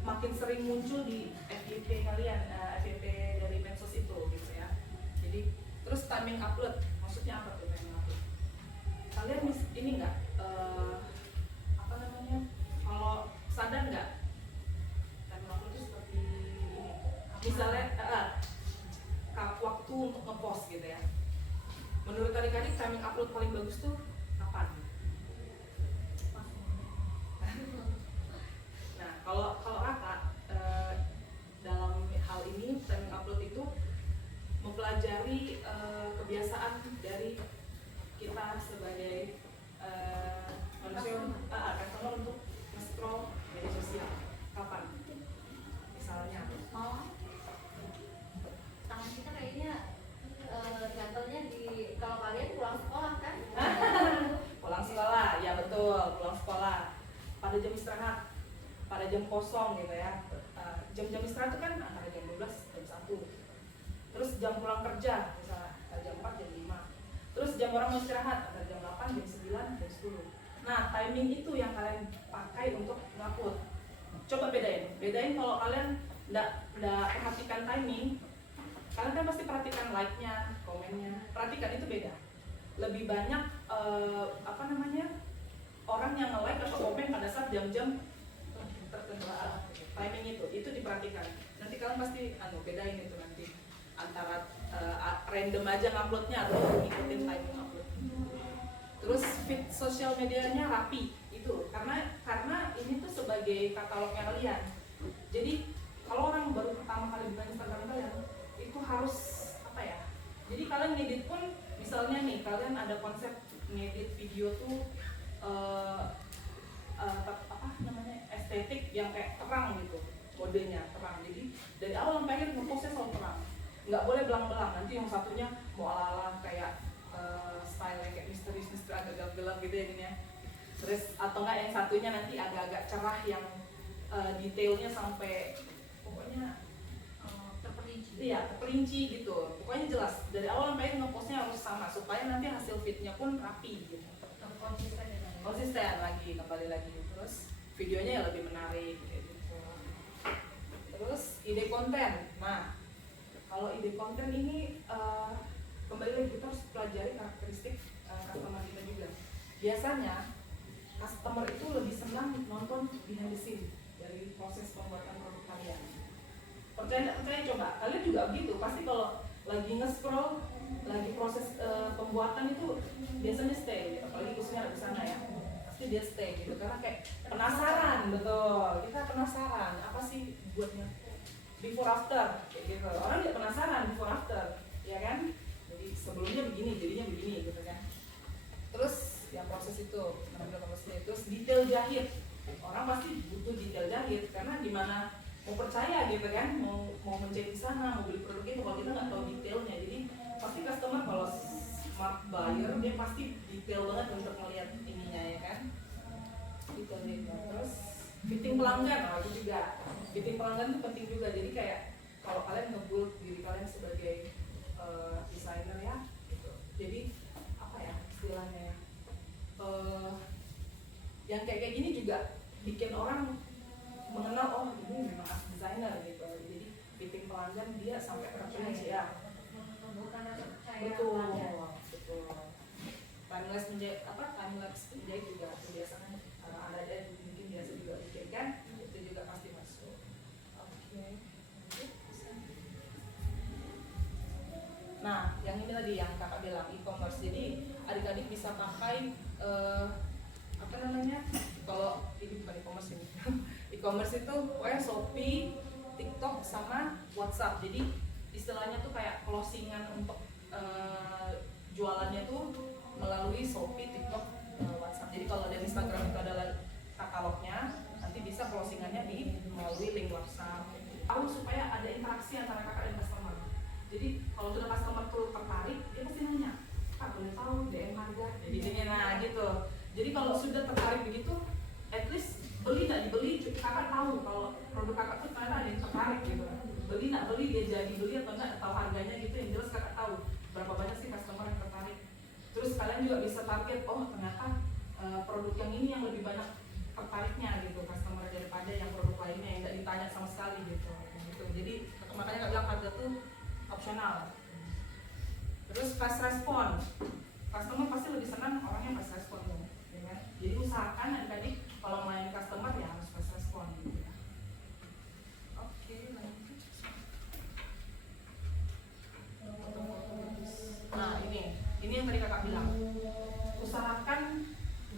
makin sering muncul di FYP kalian, FYP dari medsos itu gitu ya. Jadi terus timing upload, maksudnya apa tuh timing upload? Kalian ini nggak apa namanya? Kalau sadar nggak timing upload itu seperti ini. Misalnya waktu untuk ngepost gitu ya. Menurut adik-adik timing upload paling bagus tuh kapan? Nah, kalau kakak dalam hal ini timing upload itu mempelajari kebiasaan dari kita sebagai manusia customer untuk nge-scroll media sosial. Kapan? Misalnya Tangan kita kayaknya gatalnya di kalau kalian pulang sekolah kan? pulang sekolah, ya betul, pulang sekolah pada jam istirahat, pada jam kosong gitu ya. Jam-jam istirahat itu kan antara jam 12 jam 1. Terus jam pulang kerja misalnya jam 4 jam 5. Terus jam orang mau istirahat antara jam 8 jam 9 jam 10. Nah, timing itu yang kalian pakai untuk ngupload. Coba bedain kalau kalian nggak perhatikan timing, kalian kan pasti perhatikan like-nya, komennya. Perhatikan itu beda. Lebih banyak apa namanya? Orang yang nge-like atau komen pada saat jam-jam tertentu. Timing itu diperhatikan. Nanti kalian pasti bedain itu nanti antara random aja nguploadnya atau ngikutin timing upload. Terus feed sosial medianya rapi itu karena ini tuh sebagai katalognya kalian. Jadi kalau orang baru pertama kali buka Instagram kalian itu harus apa ya? Jadi kalian ngedit pun misalnya nih kalian ada konsep ngedit video tuh apa namanya estetik yang kayak terang gitu, kodenya terang. Jadi dari awal sampai akhir ngepostnya selalu terang, nggak boleh belang-belang. Nanti yang satunya mau ala-ala kayak style kayak misteri agak gelap-gelap gitu ya gini ya. Terus atau enggak yang satunya nanti agak-agak cerah yang detailnya sampai pokoknya terperinci gitu. Pokoknya jelas dari awal sampai akhir ngepostnya harus sama supaya nanti hasil fitnya pun rapi gitu. Konsisten lagi, kembali lagi. Terus videonya ya lebih menarik gitu. Terus ide konten. Nah, kalau ide konten ini kembali lagi kita harus pelajari karakteristik customer kita juga. Biasanya customer itu lebih senang nonton behind the scene dari proses pembuatan produk kalian. Percaya coba, kalian juga begitu. Pasti kalau lagi nge-scroll, lagi proses pembuatan itu biasanya stay gitu. Apalagi khususnya di sana ya, pasti dia stay gitu karena kayak penasaran. Betul, kita penasaran apa sih buatnya before after kayak gitu. Orang juga penasaran before after, ya kan? Jadi sebelumnya begini, jadinya begini gitu kan. Terus ya proses itu, namanya prosesnya. Terus detail jahit, orang pasti butuh detail jahit karena dimana mau percaya gitu kan, mau menjahit di sana, mau beli produk itu kalau kita nggak tahu detailnya. Jadi pasti customer kalau smart buyer dia pasti detail banget untuk melihat ininya ya kan. Detailnya. Terus fitting pelanggan, itu juga. Fitting pelanggan itu penting juga. Jadi kayak kalau kalian nge-build diri kalian sebagai desainer ya, gitu. Jadi apa ya istilahnya ya? Yang kayak gini juga bikin orang mengenal oh ini memang desainer gitu. Jadi fitting pelanggan dia dia sampai preferensi ya. Bukan rasa percaya Betul, pada. betul. Timeless menjahit timeless menjahit juga kebiasaan ada mungkin biasa juga bikin kan, itu juga pasti masuk. Oke. Nah, yang ini tadi yang kakak bilang e-commerce. Jadi adik-adik bisa pakai apa namanya? Kalau ini bukan e-commerce ini. E-commerce itu pokoknya Shopee, TikTok sama WhatsApp. Jadi istilahnya tuh kayak closingan untuk jualannya tuh melalui Shopee, TikTok, WhatsApp. Jadi kalau dari Instagram itu adalah katalognya, nanti bisa closingannya di melalui link WhatsApp. Tahu supaya ada interaksi antara kakak dan customer. Jadi kalau sudah customer tuh tertarik, dia pasti nanya, Kak boleh tahu DM harga? Jadi gini, nah gitu. Jadi kalau sudah tertarik begitu, at least beli nggak dibeli, kakak tahu kalau produk kakak tuh ternyata ada yang tertarik gitu. Beli nggak beli, dia jadi beli atau enggak, tahu harganya gitu. Yang jelas kakak tahu berapa banyak sih customer yang tertarik. Terus kalian juga bisa target, oh ternyata produk yang ini yang lebih banyak tertariknya gitu customer daripada yang produk lainnya yang nggak ditanya sama sekali gitu. Jadi makanya nggak bilang harga tuh opsional. Terus fast respon, customer pasti lebih senang orang yang fast respon dong, ya kan? Jadi usahakan adik-adik kalau melayani customer ya harus fast respon gitu ya. Oke, lanjut. Nah ini yang tadi kakak bilang. Usahakan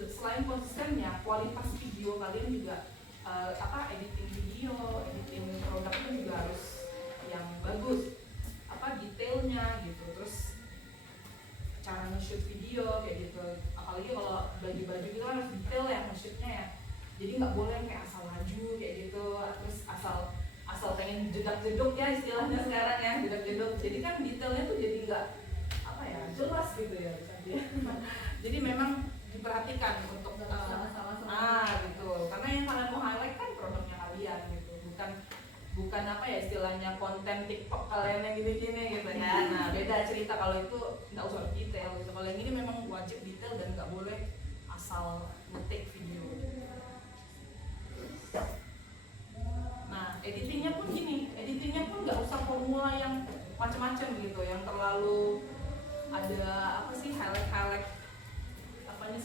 selain konsistennya, kualitas video kalian juga editing video, editing produk itu juga harus yang bagus. Detailnya gitu, terus cara nge-shoot video kayak gitu, apalagi kalau baju-baju itu kan harus detail ya nge-shootnya ya, jadi nggak boleh kayak asal laju kayak gitu, terus asal pengen jedak-jeduk ya istilahnya sekarang ya, jedak-jeduk, jadi kan detailnya tuh jadi nggak jelas gitu ya. Jadi memang diperhatikan untuk gitu, karena yang kalian mau highlight kan produknya kalian gitu, bukan istilahnya konten TikTok kalian yang gini-gini gitu kan. Nah beda cerita kalau itu nggak usah detail gitu. Kalau yang ini memang wajib detail dan nggak boleh asal ngetik video. Nah editingnya pun gini, editingnya pun nggak usah formula yang macam-macam gitu, yang terlalu ada highlight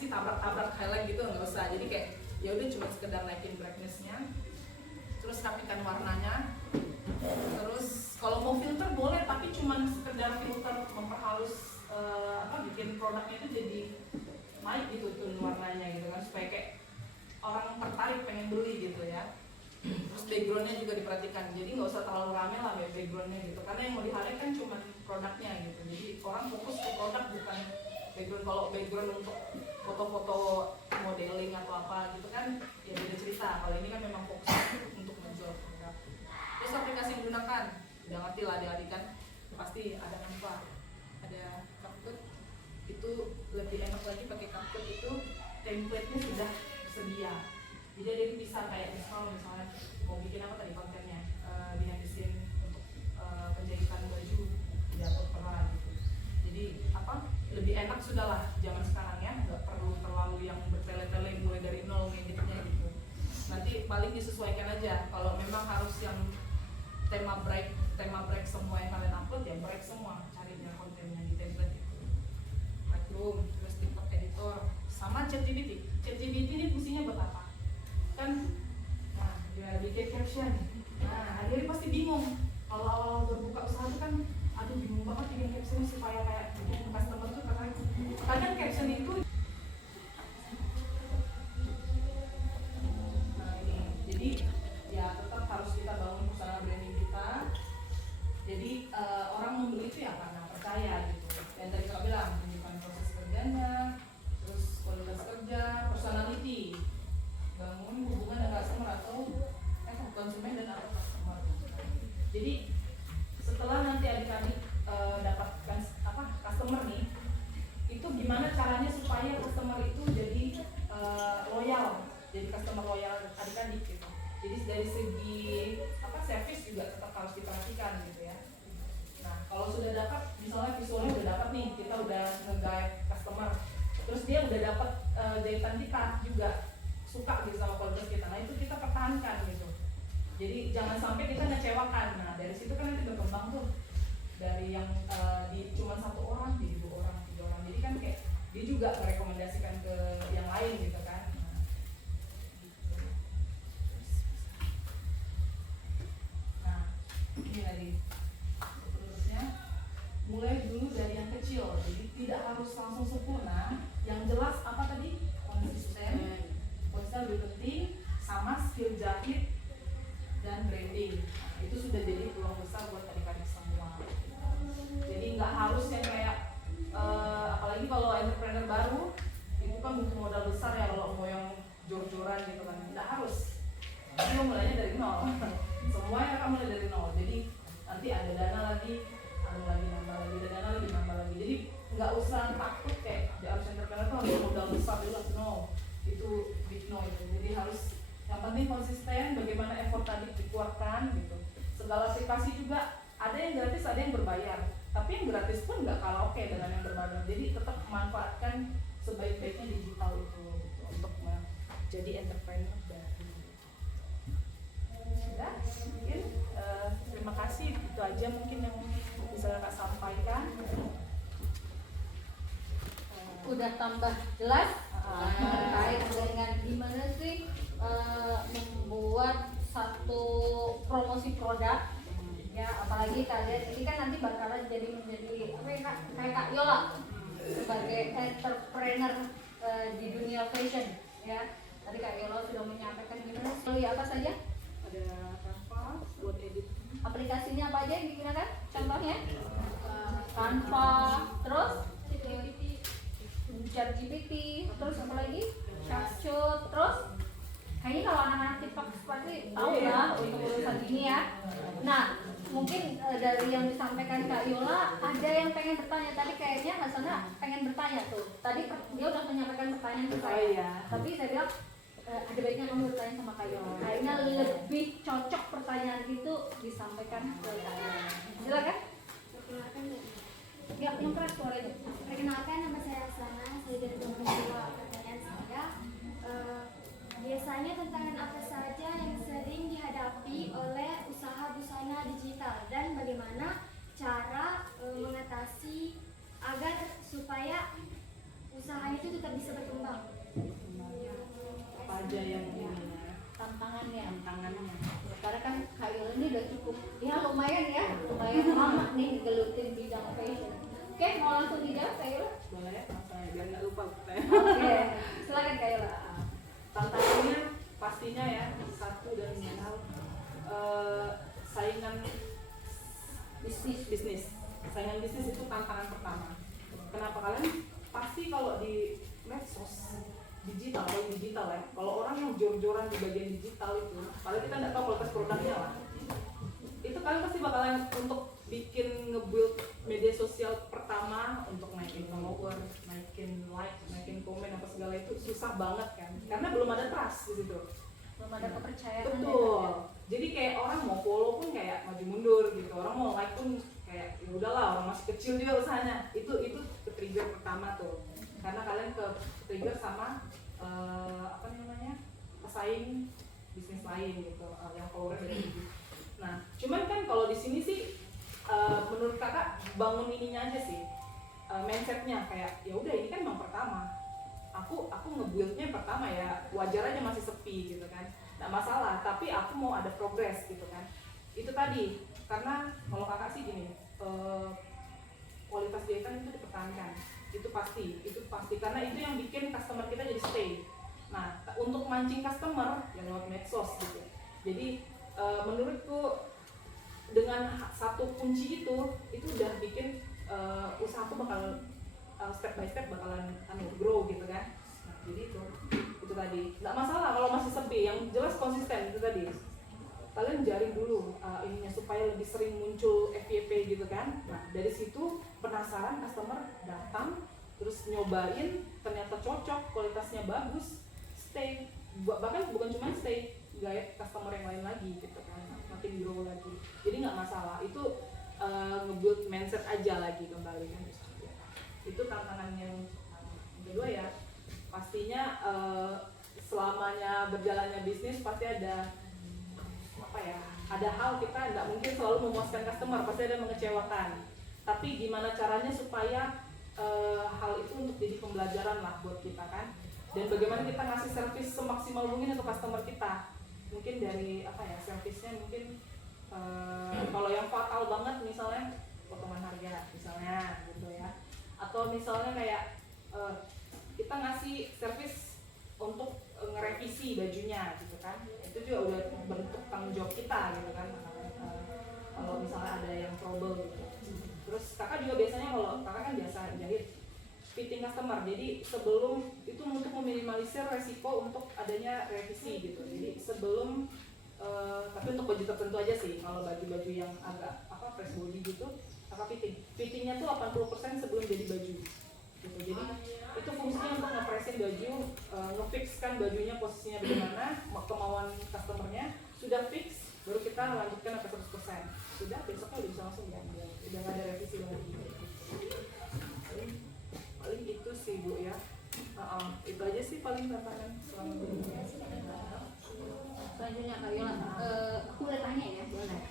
tabrak highlight gitu, nggak usah. Jadi kayak ya udah cuma sekedar naikin brightness-nya, terus rapikan warnanya, terus kalau mau filter boleh, tapi cuma sekedar filter memperhalus bikin produknya itu jadi naik gitu tone warnanya gitu kan, supaya kayak orang tertarik pengen beli gitu ya. Terus backgroundnya juga diperhatikan, jadi nggak usah terlalu rame lah backgroundnya gitu, karena yang mau di-highlight kan cuma produknya gitu, jadi orang fokus ke produk bukan background. Kalau background untuk foto-foto modeling atau apa gitu kan ya beda cerita. Kalau ini kan memang fokus untuk menjual produk. Terus aplikasi yang digunakan, udah ngerti lah adik-adik kan, pasti ada Canva, ada CapCut. Itu lebih enak lagi pakai CapCut, itu template-nya sudah tersedia. Jadi ada yang bisa kayak misalnya mau bikin apa tadi kontennya, behind the scene untuk penjahitan baju diatur pernah gitu. Jadi lebih enak sudahlah zaman sekarang ya, nggak perlu terlalu yang bertele-tele mulai dari nol ngeditnya gitu. Nanti paling disesuaikan aja. Kalau memang harus yang tema break semua yang kalian upload ya break semua, carinya kontennya di template itu. Lightroom, terus TikTok editor, sama ChatGPT. ChatGPT ini fungsinya buat apa? Kan ya bikin caption. Nah adik-adik pasti bingung kalau awal berbuka usaha itu kan aduh bingung banget bikin caption supaya kayak bikin customer tuh tertarik. Kadang caption itu jadi ya tetap harus kita bangun usaha branding kita. Jadi orang membeli itu ya karena percaya gitu. Dan tadi kak bilang tunjukkan proses kerjanya, terus kualitas kerja, personality, bangun hubungan dengan customer atau konsumen dan atau customer. Jadi setelah nanti adik-adik dapatkan customer nih, itu gimana caranya supaya customer itu jadi loyal, jadi customer loyal adik-adik gitu. Jadi dari segi service juga tetap harus diperhatikan gitu ya. Nah kalau sudah dapat, misalnya visualnya udah dapat nih, kita udah nge-guide customer, terus dia udah dapat jahitan kita juga suka gitu sama kualitas kita, nah itu kita pertahankan gitu. Jadi jangan sampai kita ngecewakan. Nah Nah dari situ kan nanti berkembang tuh dari yang di cuma 1 orang jadi 2 orang 3 orang, jadi kan kayak dia juga merekomendasikan ke yang lain gitu kan. Nah ini lagi terusnya mulai dulu dari yang kecil, jadi tidak harus langsung sempurna, yang jelas apa tadi, konsisten lebih penting, sama skill jahit dan branding. Nah, itu sudah jadi peluang besar buat adik-adik semua. Jadi nggak harus yang kayak apalagi kalau entrepreneur baru itu kan butuh modal besar ya, kalau mau yang jor-joran gitu kan, nggak harus. Tapi mulainya dari nol. Semua yang akan mulai dari nol. Jadi nanti ada dana lagi, nambah lagi, ada dana lagi, nambah lagi. Jadi nggak usah takut kayak di harus entrepreneur tuh harus modal besar dulu. No, itu big no itu. Jadi harus yang penting konsisten, bagaimana effort tadi dikeluarkan gitu. Segala aplikasi juga ada yang gratis, ada yang berbayar. Tapi yang gratis pun nggak kalah oke dengan yang berbayar. Jadi tetap memanfaatkan sebaik-baiknya digital itu gitu, untuk menjadi entrepreneur baru. Sudah, mungkin terima kasih, itu aja mungkin yang bisa kakak sampaikan. Udah tambah jelas terkait dengan gimana sih membuat satu promosi produk ya, apalagi kalian ini kan nanti bakalan menjadi apa ya Kak, kayak Kak Yola sebagai entrepreneur di dunia fashion ya. Tadi Kak Yola sudah menyampaikan gimana sih apa saja, Ada Canva buat edit. aplikasinya apa aja yang digunakan, contohnya Canva, terus ChatGPT, terus apa lagi, Capcut, terus kayaknya kalau anak-anak TikTok pasti tahu lah untuk urusan ini ya. Nah mungkin dari yang disampaikan Kak Yola ada yang pengen bertanya, tadi kayaknya Hasana pengen bertanya tuh, tadi dia udah menyampaikan pertanyaan ke saya, iya. tapi saya bilang ada baiknya kamu bertanya sama Kak Yola, kayaknya lebih cocok pertanyaan itu disampaikan ke Kak Yola. Silakan. Ya, yang keras suaranya. Perkenalkan, nama saya Sana. Saya dari Bengkulu. Pertanyaan saya, biasanya tantangan apa saja yang sering dihadapi oleh usaha busana digital dan bagaimana cara mengatasi agar supaya usaha itu tetap bisa berkembang? Apa aja yang ini Tantangannya. tantangannya? Karena kan Kak Yola ini udah cukup, ya lumayan lama nih gelutin bidang fashion. Oke, mau langsung dijawab Kak Yola? Boleh, saya biar nggak lupa pertanyaan. Oke, silakan Kak Yola. Tantangannya pastinya ya, satu dan lain hal, saingan bisnis. Saingan bisnis itu tantangan pertama. Kenapa? Kalian pasti kalau di medsos digital ya, kalau orang yang jor-joran di bagian digital itu, kalau kita nggak tahu kualitas produknya lah, itu kalian pasti bakalan untuk bikin nge-build media sosial pertama, untuk naikin follower, naikin like, naikin komen apa segala itu susah banget kan, karena belum ada trust di situ. Belum ada kepercayaan. Betul. Jadi kayak orang mau follow pun kayak maju mundur gitu, orang mau like pun kayak ya udahlah, orang masih kecil juga usahanya. Itu ke-trigger pertama tuh, karena kalian ke-trigger sama apa namanya, pesaing bisnis lain gitu, yang followernya dari gitu. Nah, cuman kan kalau di sini sih menurut kakak bangun ininya aja sih, mindsetnya kayak ya udah ini kan memang pertama, aku nge-buildnya pertama ya, wajar aja masih sepi gitu kan, nggak masalah, tapi aku mau ada progress gitu kan. Itu tadi, karena kalau kakak sih gini, kualitas jahitan itu dipertahankan, itu pasti karena itu yang bikin customer kita jadi stay. Nah, untuk mancing customer yang lewat medsos gitu, jadi menurutku dengan satu kunci itu udah bikin usahaku bakal step by step bakalan grow gitu kan. Nah, jadi itu tadi nggak masalah kalau masih sepi, yang jelas konsisten. Itu tadi kalian jaring dulu ininya supaya lebih sering muncul FYP gitu kan. Nah, dari situ penasaran, customer datang terus nyobain, ternyata cocok, kualitasnya bagus, stay, bahkan bukan cuma stay, gaya customer yang lain lagi gitu kan, makin grow lagi. Jadi nggak masalah, itu nge-build mindset aja lagi kembali kan. Itu tantangan yang kedua ya, pastinya selamanya berjalannya bisnis pasti ada apa ya, ada hal kita nggak mungkin selalu memuaskan customer, pasti ada yang mengecewakan. Tapi gimana caranya supaya hal itu untuk jadi pembelajaran lah buat kita kan. Dan bagaimana kita ngasih servis semaksimal mungkin ke customer kita. Mungkin dari apa ya, servisnya mungkin kalau yang fatal banget misalnya potongan harga misalnya gitu ya. Atau misalnya kayak kita ngasih servis untuk ngerevisi bajunya gitu kan, itu juga udah bentuk tanggung jawab kita gitu kan. Kalau misalnya ada yang trouble gitu. Terus kakak juga biasanya, kalau kakak kan biasa jahit fitting customer, jadi sebelum itu untuk meminimalisir resiko untuk adanya revisi gitu. Jadi sebelum tapi untuk baju tertentu aja sih, kalau baju-baju yang agak apa fresh body gitu kakak fittingnya tuh 80% sebelum jadi baju gitu. Jadi itu fungsinya untuk ngepresin baju, ngefixkan bajunya posisinya bagaimana, kemauan customernya sudah fix, baru kita lanjutkan sampai 100%. Sudah, besoknya udah bisa langsung diambil, udah nggak ada revisi lagi. Paling itu sih Bu ya. Itu aja sih paling tantangan selama ini. Selanjutnya Kak Yola, aku udah tanya ya, boleh.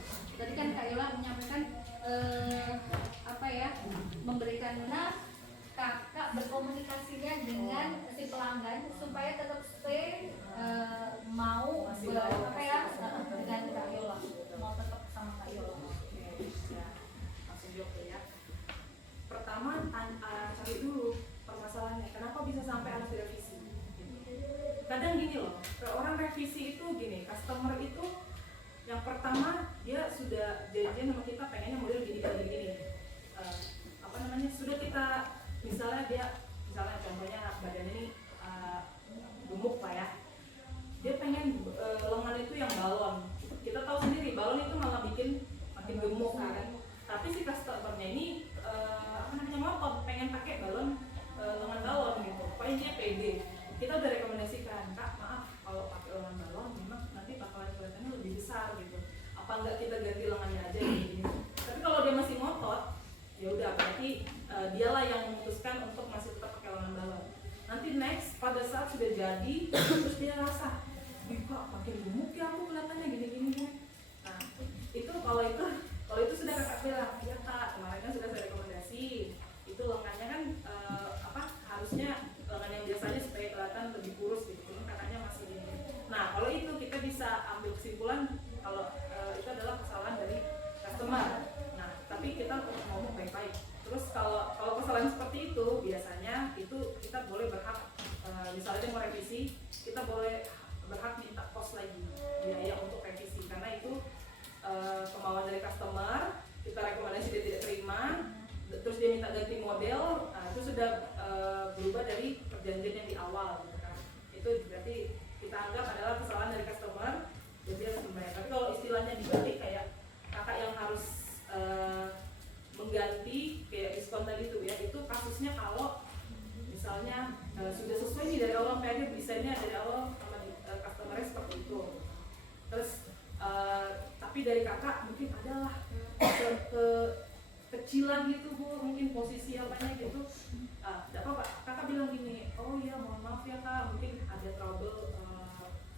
Tadi kan Kak Yola menyampaikan apa ya, memberikan kakak berkomunikasinya dengan si pelanggan supaya tetap stay mau apa ya dengan Kak Yola, mau tetap sama Kak Yola. Ya, langsung jawab ya. Pertama cari dulu permasalahannya, kenapa bisa sampai harus direvisi. Kadang gini loh, orang revisi itu gini, customer itu yang pertama dia sudah janjian sama kita pengennya model gini. Apa namanya, sudah kita misalnya misalnya contohnya badannya ini gemuk lah ya, dia pengen lengan itu yang balon. Kita tahu sendiri balon itu malah bikin makin gemuk kan. Tapi si customernya ini apa namanya, ngotot pengen pakai balon lengan balon gitu, pokoknya dia pede. Kita udah rekomendasikan, Kak maaf kalau pakai lengan balon memang nanti bakalan kelihatannya lebih besar gitu, apa enggak kita ganti lengannya aja gitu. Tapi kalau dia masih ngotot, ya udah berarti dialah yang memutuskan untuk masih tetap pakai lengan balon. Nanti next pada saat sudah jadi terus dia rasa, "Ih Kak, makin gemuk ya aku kelihatannya gini." Nah, itu kalau itu sudah kakak bilang, "Ya Kak, kemarin kan sudah saya rekomendasi. Itu lengannya kan harusnya lengan yang biasanya supaya kelihatan lebih kurus gitu. Cuma kakaknya masih ini." Nah, kalau itu kita bisa ambil kesimpulan kalau itu adalah kesalahan dari customer. Nah, tapi kita ngomong baik-baik. Terus kalau kesalahan seperti itu biasanya itu kita boleh berhak misalnya dia mau revisi, kita boleh berhak minta cost lagi biaya untuk revisi, karena itu kemauan dari customer, kita rekomendasi dia tidak terima, terus dia minta ganti model, itu sudah berubah dari perjanjian yang di awal gitu kan. Itu berarti kita anggap adalah kesalahan dari customer, jadi harus membayar. Tapi kalau istilahnya dibalik kayak kakak yang harus mengganti kayak diskon tadi itu ya, itu kasusnya kalau misalnya sudah sesuai nih dari awal kayak desainnya dari awal sama customer-nya seperti itu. Terus tapi dari kakak mungkin adalah kecilan gitu Bu, mungkin posisi apanya gitu. Tidak apa-apa, kakak bilang gini, "Oh iya mohon maaf ya Kak, mungkin ada trouble,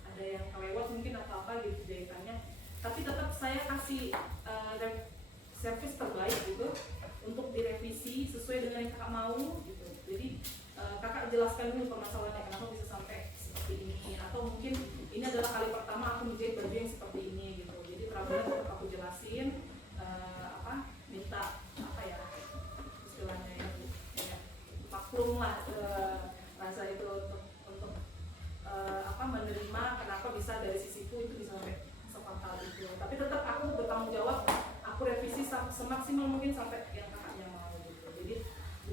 ada yang kelewat mungkin atau apa gitu jahitannya. Tapi tetap saya kasih servis terbaik gitu untuk direvisi sesuai dengan yang kakak mau gitu." Jadi kakak jelaskan dulu permasalahannya, kenapa bisa sampai seperti ini, atau mungkin ini adalah kali pertama aku menjahit baju yang seperti ini gitu. Jadi problemnya tetap aku jelasin, minta apa ya istilahnya ya, maklum lah rasa itu untuk menerima kenapa bisa dari sisiku itu bisa sampai sefatal itu. Tapi tetap aku bertanggung jawab, aku revisi semaksimal mungkin sampai yang kakaknya mau gitu. Jadi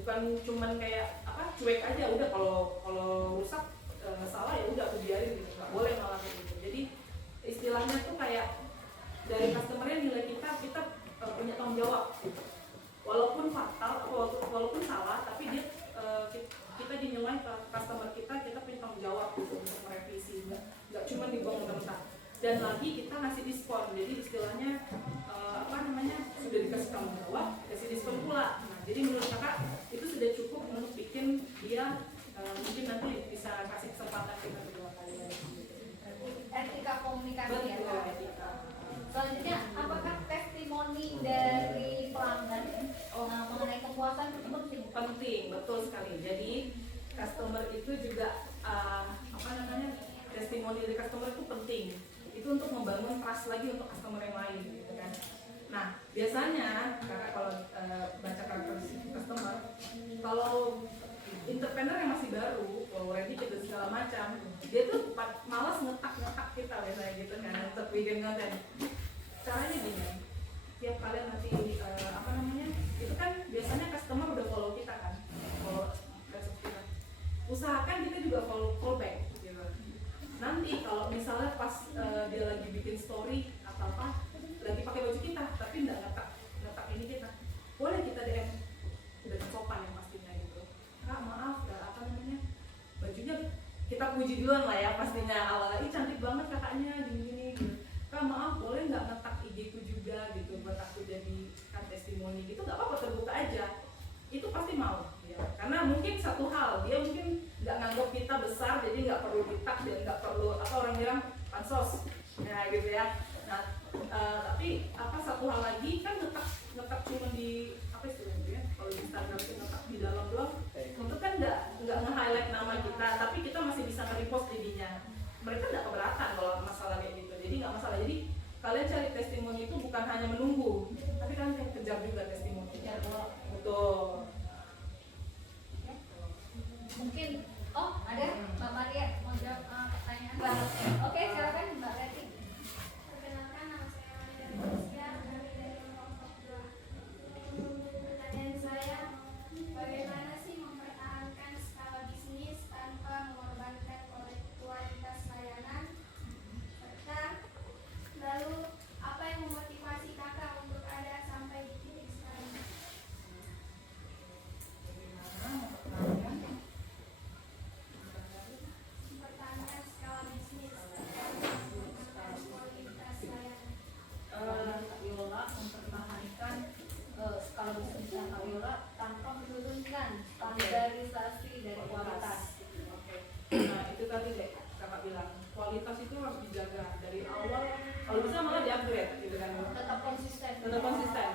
bukan cuman kayak cuek aja, udah kalau rusak salah ya udah aku biarin gitu, nggak boleh malah gitu. Jadi istilahnya tuh kayak dari customernya nilai kita punya tanggung jawab gitu. Walaupun fatal atau walaupun salah, tapi dia kita dinilai customer kita punya tanggung jawab gitu untuk merevisi, nggak cuma dibuang mentah. Dan lagi kita ngasih diskon, jadi istilahnya sudah dikasih tanggung jawab, kasih diskon pula. Nah, jadi menurut kakak itu sudah cukup untuk bikin dia mungkin nanti bisa kasih kesempatan kita kedua kali lagi. Etika komunikasi ya. Betul, etika. Selanjutnya customer itu juga testimoni dari customer itu penting. Itu untuk membangun trust lagi untuk customer yang lain gitu kan. Nah biasanya kakak kalau baca karakteristik customer, kalau entrepreneur yang masih baru, already kita segala macam, dia tuh malas ngetak kita biasanya gitu kan untuk bikin konten. Caranya gini, tiap kalian nanti itu kan biasanya customer udah follow kita kan, follow Facebook kita. Usahakan kita juga follow back gitu. Nanti kalau misalnya pas dia lagi bikin story atau apa, lagi pakai baju kita tapi nggak ngetak ini kita, boleh kita DM udah sopan yang pastinya gitu. Kak maaf, bajunya kita puji duluan lah ya pastinya awalnya, cantik banget kakaknya gini gitu. Kak maaf boleh nggak ngetak IG ku juga gitu buat aku jadikan testimoni gitu, nggak apa-apa, terbuka aja, itu pasti mau ya. Karena mungkin satu hal, dia mungkin nggak nganggap kita besar jadi nggak perlu ditak dan nggak perlu apa orang bilang pansos ya gitu ya. Nah tapi satu hal lagi kan ngetak cuma di apa istilahnya ya, kalau di Instagram itu ngetak di dalam blog itu kan nggak nge-highlight nama kita, tapi kita masih bisa nge-repost jadinya. Mereka nggak keberatan kalau masalah kayak gitu, jadi nggak masalah. Jadi kalian cari testimoni itu bukan hanya menunggu, tapi kalian kejar juga testimoninya. Betul. Mungkin ada Mbak Maria mau jawab pertanyaan. Oke, silakan Mbak Reti. Perkenalkan, nama saya Maria Manusia, kami dari kelompok 2. Pertanyaan saya, bagaimana sih mempertahankan skala bisnis tanpa mengorbankan kualitas layanan? Serta, lalu apa yang memotivasi kakak untuk ada sampai di titik sekarang? Mempertahankan skala bisnis tanpa kualitas layanan. Kak Yola mempertahankan skala bisnisnya Kak Yola tanpa menurunkan standarisasi dari kualitas. Oke. Nah itu tadi deh kakak bilang, kualitas itu harus dijaga dari awal, kalau bisa malah di-upgrade gitu kan. Tetap konsisten.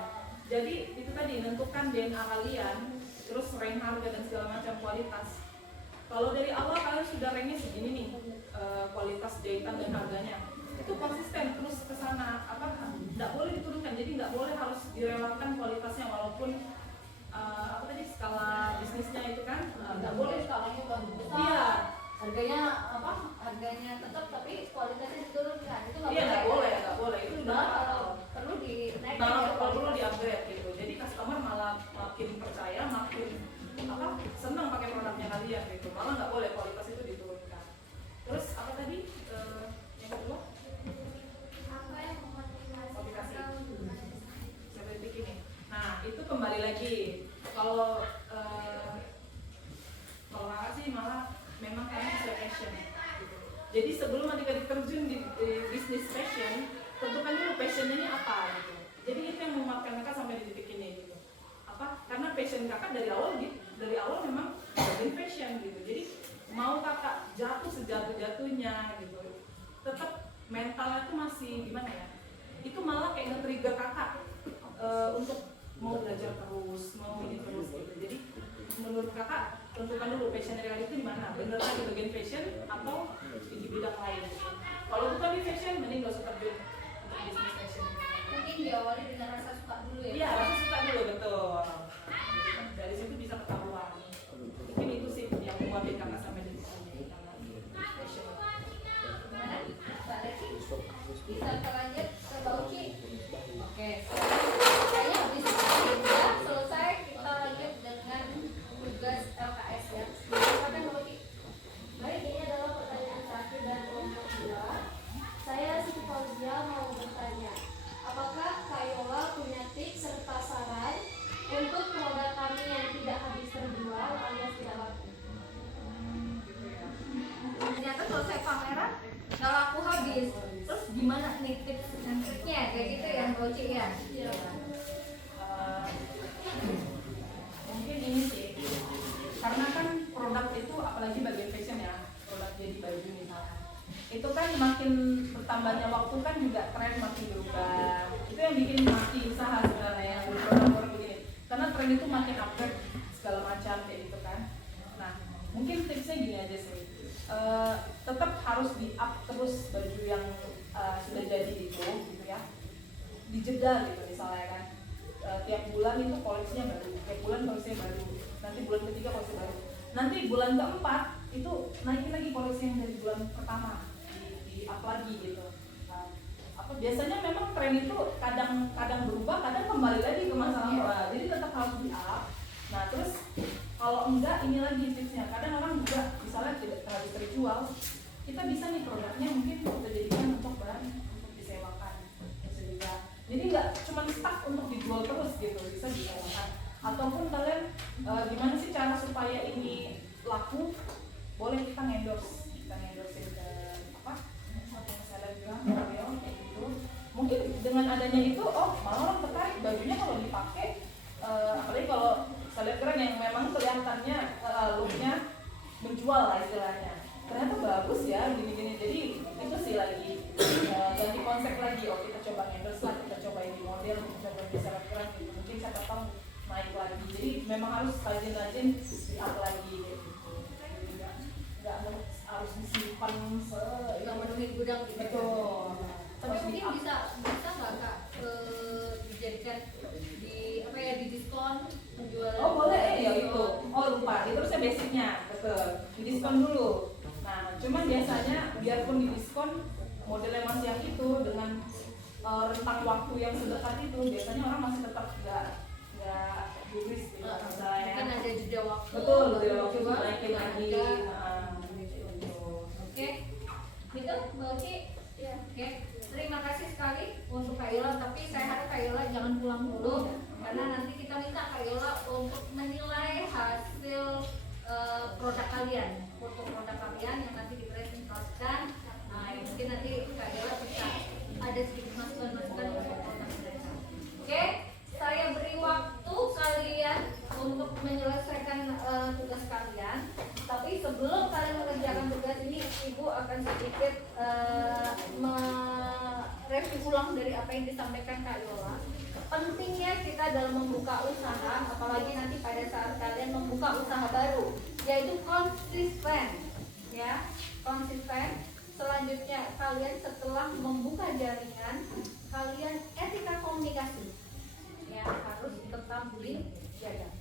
Jadi itu tadi, nentukan DNA kalian, terus rank harga dan segala macam kualitas. Kalau dari awal kalian sudah ranknya segini nih, kualitas jahitan dan harganya, itu konsisten terus ke sana, nggak boleh diturunkan. Jadi nggak boleh harus direlakan kualitasnya walaupun skala bisnisnya itu kan nggak boleh skalanya bagus besar. Iya. Harganya tetap tapi kualitasnya diturunkan. Itu nggak Iya, boleh. nggak boleh. Itu udah Kalau perlu dinaikkan. kalau perlu di-upgrade gitu. Jadi customer malah makin percaya, makin senang pakai produknya kalian gitu. Malah nggak boleh kualitas itu diturunkan. Terus apa tadi yang kedua? Apa yang memotivasi kakak untuk ada Seperti ini. Nah itu kembali lagi. Kalau kakak sih malah memang kalian sesuai passion. Gitu. Jadi sebelum adik-adik terjun di bisnis passion, tentukan dulu passionnya ini apa gitu. Jadi itu yang menguatkan kakak sampai di titik ini gitu. Karena passion kakak dari awal memang bagian passion gitu. Jadi mau kakak jatuh sejatuh-jatuhnya gitu, tetap mentalnya tuh masih gimana ya? Itu malah kayak nge-trigger kakak untuk mau belajar terus, mau ini terus gitu. Jadi menurut kakak tentukan dulu passion dari itu di mana? Beneran di bagian fashion atau di bidang lain? Kalau bukan di fashion, mending gak usah terjun untuk bisnis fashion. Mungkin diawali dengan rasa suka dulu ya. Iya, rasa suka dulu, betul. Dari situ bisa ketahuan. Mungkin itu sih yang membuat kakak sampai di sini. Fashion. Gimana? Mbak Reti? Bisa kita lanjut ke Mbak Uci? Oke. Kayaknya habis ini ya, selesai kita lanjut dengan tugas LKS ya. Silakan Mbak Uci. Baik, ini adalah pertanyaan terakhir dari kelompok 2. Saya Siti Fauzia mau bertanya, apakah Kak Yola punya tips serta saran untuk produk kami yang tidak habis terjual alias tidak laku? Ternyata selesai pameran nggak laku habis. Terus gimana nih tips dan triknya kayak gitu ya Mbak Uci ya? Iya. Mungkin ini sih, karena kan produk itu apalagi bagian fashion ya, produk jadi baju misalnya, itu kan makin bertambahnya waktu kan juga tren makin berubah. Itu yang bikin mati usaha sebenarnya yang produk-produk begini, karena tren itu makin upgrade segala macam kayak gitu kan. Nah Mungkin tipsnya gini aja sih, tetap harus di up terus baju yang sudah jadi itu gitu ya, dijeda gitu misalnya kan. Tiap bulan itu koleksinya baru, tiap bulan koleksinya baru, nanti bulan ketiga koleksi baru, nanti bulan keempat itu naikin lagi koleksi yang dari bulan pertama, di up lagi gitu. Biasanya memang tren itu kadang berubah, kadang kembali lagi ke masa lalu. Jadi tetap harus di up. Nah terus kalau enggak, ini lagi tipsnya, kadang orang juga misalnya tidak terlalu terjual, kita bisa nih produknya mungkin kita jadikan untuk bahan untuk disewakan, bisa juga. Jadi nggak cuma stuck untuk dijual terus gitu, bisa disewakan. Ataupun kalian gimana sih cara supaya ini laku? Boleh kita endorsein ke apa? Selebgram, kayak gitu. Mungkin dengan adanya itu, malah orang tertarik bajunya kalau dipakai, apalagi kalau selebgram yang memang kelihatannya looknya menjual lah istilahnya. Ternyata bagus ya, gini-gini. Jadi itu sih lagi ganti konsep lagi. Kita coba endorse lah, kita coba ini model, kita coba di selebgram gitu. Mungkin siapa tahu naik lagi. Jadi memang harus rajin-rajin di up lagi gitu. Jadi nggak harus disimpan Nggak memenuhi gudang gitu. Betul. Tapi Harus mungkin di-up. bisa nggak Kak dijadikan di apa ya, di diskon penjualan? Boleh ya itu. Lupa. Itu harusnya basicnya, betul. Di diskon dulu. Nah, cuman biasanya biarpun di diskon modelnya masih yang itu dengan rentang waktu yang sedekat itu, biasanya orang masih tetap nggak gubris gitu. Misalnya. Mungkin ada jeda waktu. Betul, jeda waktu coba naikin lagi. Oke, gitu Mbak Oci. Ya. Oke, terima kasih sekali untuk Kak Yola. Tapi saya harap Kak Yola jangan pulang dulu, karena nanti kita minta Kak Yola untuk menilai hasil produk kalian, foto produk kalian yang nanti dipresentasikan. Nah, mungkin nanti Kak Yola bisa ada sedikit masukan-masukan untuk produk mereka. Oke, saya beri waktu kalian untuk menyelesaikan tugas kalian. Tapi sebelum kalian mengerjakan tugas ini, Ibu akan sedikit mereview ulang dari apa yang disampaikan Kak Yola. Pentingnya kita dalam membuka usaha, apalagi nanti pada saat kalian membuka usaha baru, yaitu konsisten, ya, konsisten. Selanjutnya kalian setelah membuka jaringan, kalian etika komunikasi, ya, harus tetap dijaga,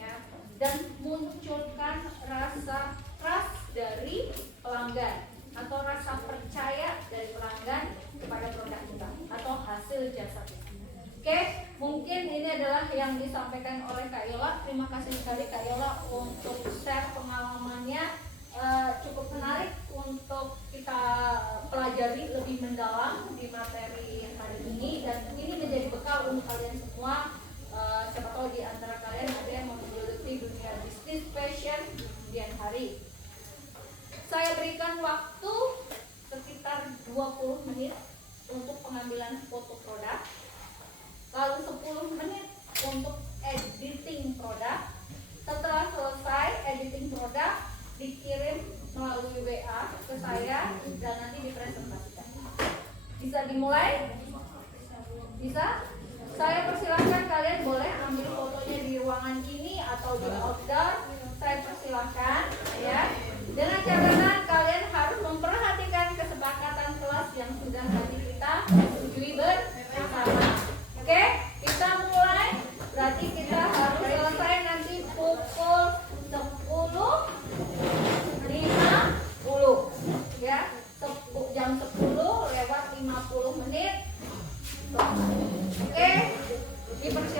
ya, dan munculkan rasa trust dari pelanggan atau rasa percaya dari pelanggan kepada produk kita atau hasil jasa kita. Oke, mungkin ini adalah yang disampaikan oleh Kak Yola. Terima kasih sekali Kak Yola untuk share pengalamannya, cukup menarik untuk kita pelajari lebih mendalam di materi hari ini, dan ini menjadi bekal untuk kalian semua. Siapa tahu di antara kalian ada yang menggeluti dunia bisnis fashion di kemudian hari. Saya berikan waktu sekitar 20 menit untuk pengambilan foto produk, lalu 10 menit untuk editing produk. Setelah selesai editing produk, dikirim melalui WA ke saya dan nanti dipresentasikan. Bisa dimulai? Bisa? Saya persilahkan, kalian boleh ambil fotonya di ruangan ini atau di outdoor. Saya persilahkan, ya. Dengan catatan kalian harus memperhatikan kesepakatan kelas yang sudah tadi kita setujui bersama. Oke, kita mulai. Berarti kita harus selesai nanti pukul 10.50, ya. Jam 10 lewat 50 menit. Oke, dipersilakan.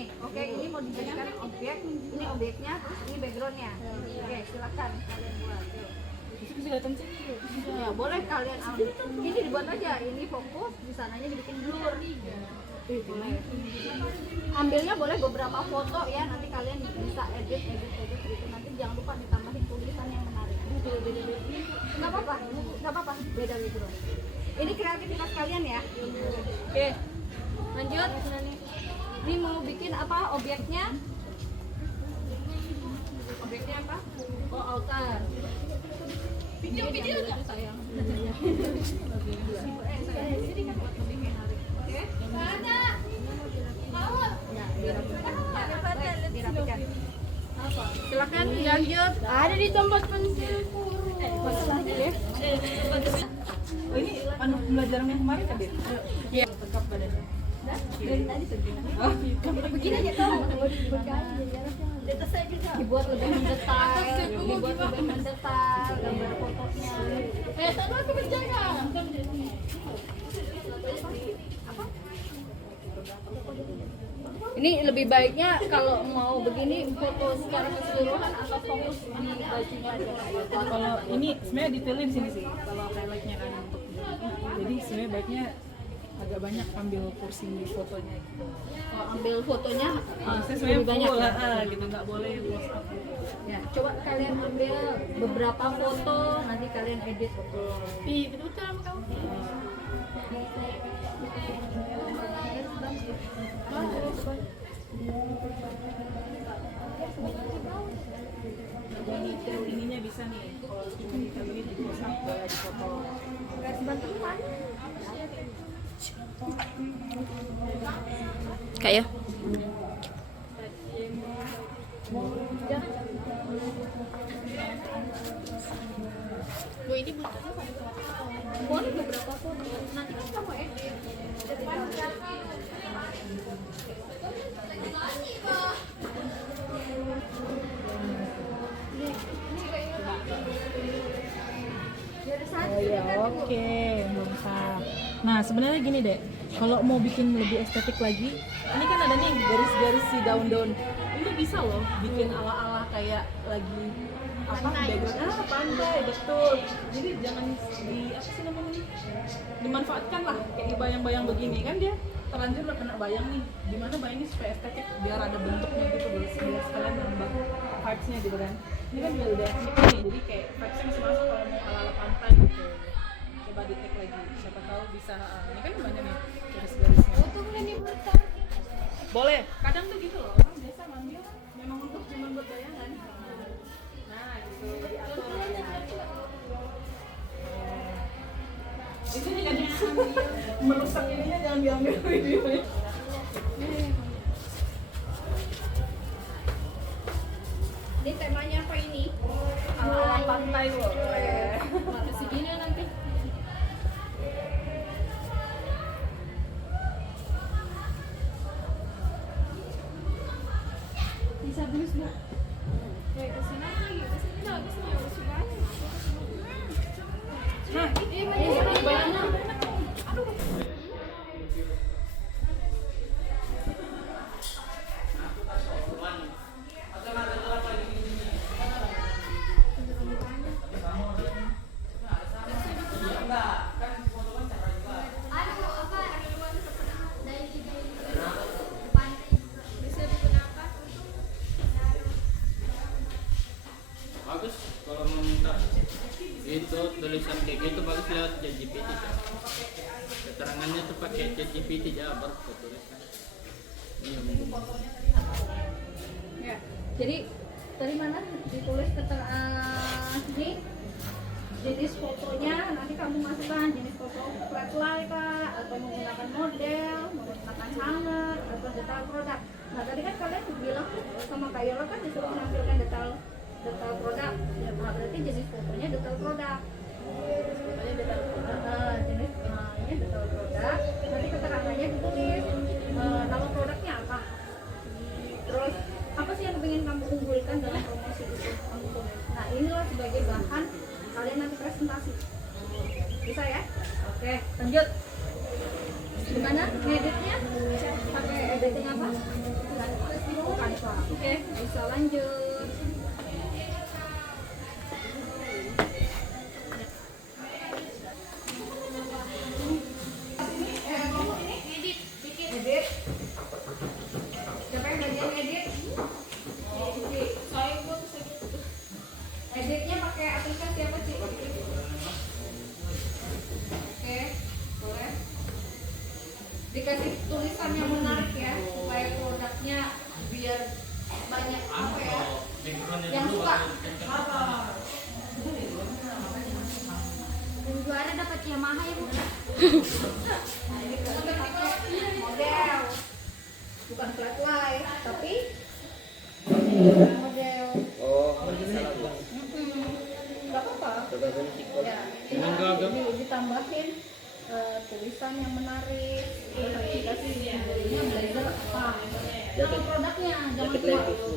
nih. Oke, ini mau dijadikan objek. Ini objeknya, terus ini backgroundnya. Oke, silakan kalian buat. Yuk. Ya, boleh kalian ambil. Ini dibuat aja. Ini fokus, di sananya dibikin blur. Ambilnya boleh beberapa foto ya. Nanti kalian bisa edit gitu. Nanti jangan lupa ditambahin tulisan yang menarik. Nggak apa-apa. Beda background. Ini kreativitas kalian ya. Oke, lanjut. Ini mau bikin apa objeknya? Objeknya apa? Oh, altar. Video nggak? Sayang. Sini kan buat lebih menarik. Oke. Ada. Mau? Ya, dirapikan. Apa? Silakan lanjut. Ada di tempat pensilku. Oh ini pembelajaran yang kemarin kan Dit? Iya. Tegap badannya. Dari tadi segini. Oh, Begini aja kamu mau dibukain dibuat lebih mendetail gambar fotonya. Tadi aku berjaga. Ini lebih baiknya kalau mau begini foto secara keseluruhan atau fokus di bajunya aja. kalau ini sebenarnya detailin sini sih. Kalau highlightnya kan untuk jadi sebenarnya baiknya agak banyak ambil porsi fotonya gitu. Oh, ambil fotonya Saya lebih sebenarnya banyak full ya? lah, gitu nggak boleh close up. Ya, coba kalian ambil beberapa foto, nanti kalian edit foto. Betul sama kamu. Jadi detail ininya bisa nih. Kalau detail ini di close up boleh di foto. Kayak ini boleh beberapa foto. Nanti kan kamu edit. Oh ya, oke, belum sah. Nah, sebenarnya gini deh, kalau mau bikin lebih estetik lagi, ini kan ada nih garis-garis si daun-daun. Ini bisa loh bikin ala-ala kayak lagi apa background pantai betul. Jadi jangan di apa sih namanya ini? Dimanfaatkan lah kayak di bayang-bayang begini kan dia terlanjur udah kena bayang nih. Gimana bayangnya supaya estetik biar ada bentuknya gitu biar sekalian nambah vibes-nya gitu kan. Ini kan juga udah estetik nih, jadi kayak vibes-nya masih masuk kalau mau ala-ala pantai gitu. Coba di tag lagi, siapa tahu bisa. Ini kan banyak nih garis-garisnya. Boleh. Kadang tuh gitu loh, orang biasa ngambil memang untuk cuma buat bayangan. Nah, gitu. Diatur. Itu juga bisa merusak ininya, jangan diambil videonya. Ini temanya apa ini? Ala-ala pantai loh. Harus segini nanti. Bisa bus bu. Kesini lagi, kesini harus banyak. Nah, Ini bayangan. Bagus kalau mau minta itu tulisan kayak gitu bagus lewat ChatGPT ya. Keterangannya tuh pakai ChatGPT ya baru tuliskan. Iya mungkin. Ya. Jadi dari mana ditulis keterangan ini jenis fotonya, nanti kamu masukkan jenis foto flat lie kah, atau menggunakan model, menggunakan sangat, atau detail produk. Nah tadi kan kalian bilang sama Kak Yola kan disuruh menampilkan detail produk, ya berarti jenis fotonya detail produk. Fotonya detail produk, jenis ini detail produk. Nanti keterangannya ditulis nama produknya apa. Terus apa sih yang ingin kamu unggulkan dalam promosi itu? Kamu tulis. Nah inilah sebagai bahan kalian nanti presentasi. Bisa ya? Oke, lanjut. Gimana ngeditnya? Pakai editing apa? Oke, bisa lanjut. Edit. Siapa yang bagian edit? Saya buat editnya pakai aplikasi apa sih? Oke, boleh. Dikasih tulisan yang menarik ya, supaya produknya biar banyak apa ya, yang suka. Dan juara dapat Yamaha ya Bu. Ini kita pakai model, bukan flat light, tapi model. Oh, salah Bu. Gak apa-apa. Ya, ditambahin tulisan yang menarik, dikasih judulnya blazer apa, nama produknya,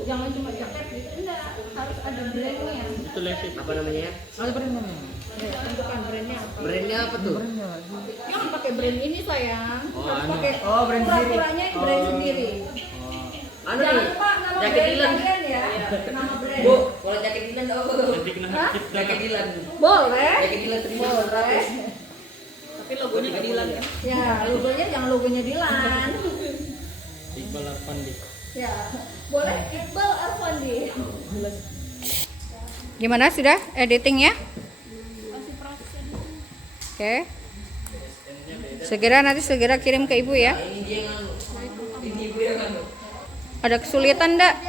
jangan cuma jaket gitu, enggak, harus ada brandnya. Itu Levi's. Apa namanya? Ada brandnya. Ya, tentukan brandnya apa. Brandnya apa tuh? Jangan pakai brand ini sayang, Oh, harus anu. pakai brand sendiri. peraturannya brand sendiri. Anu Jangan nih, lupa nama jaket brand Dylan. kalian ya, nama brand. Bu, kalau jaket Dylan Nanti kena Hah? hit jaket Dylan. Boleh. Jaket Dylan 1.900. Boleh. Tapi logonya ke Dilan ya. Ya, logonya jangan logonya Dilan. Iqbal Arfandi. Ya, boleh Iqbal Arfandi. Gimana sudah editingnya? Masih proses edit. Oke. Segera kirim ke ibu ya. Ini dia yang anu. Ini ibu yang anu. Ada kesulitan enggak?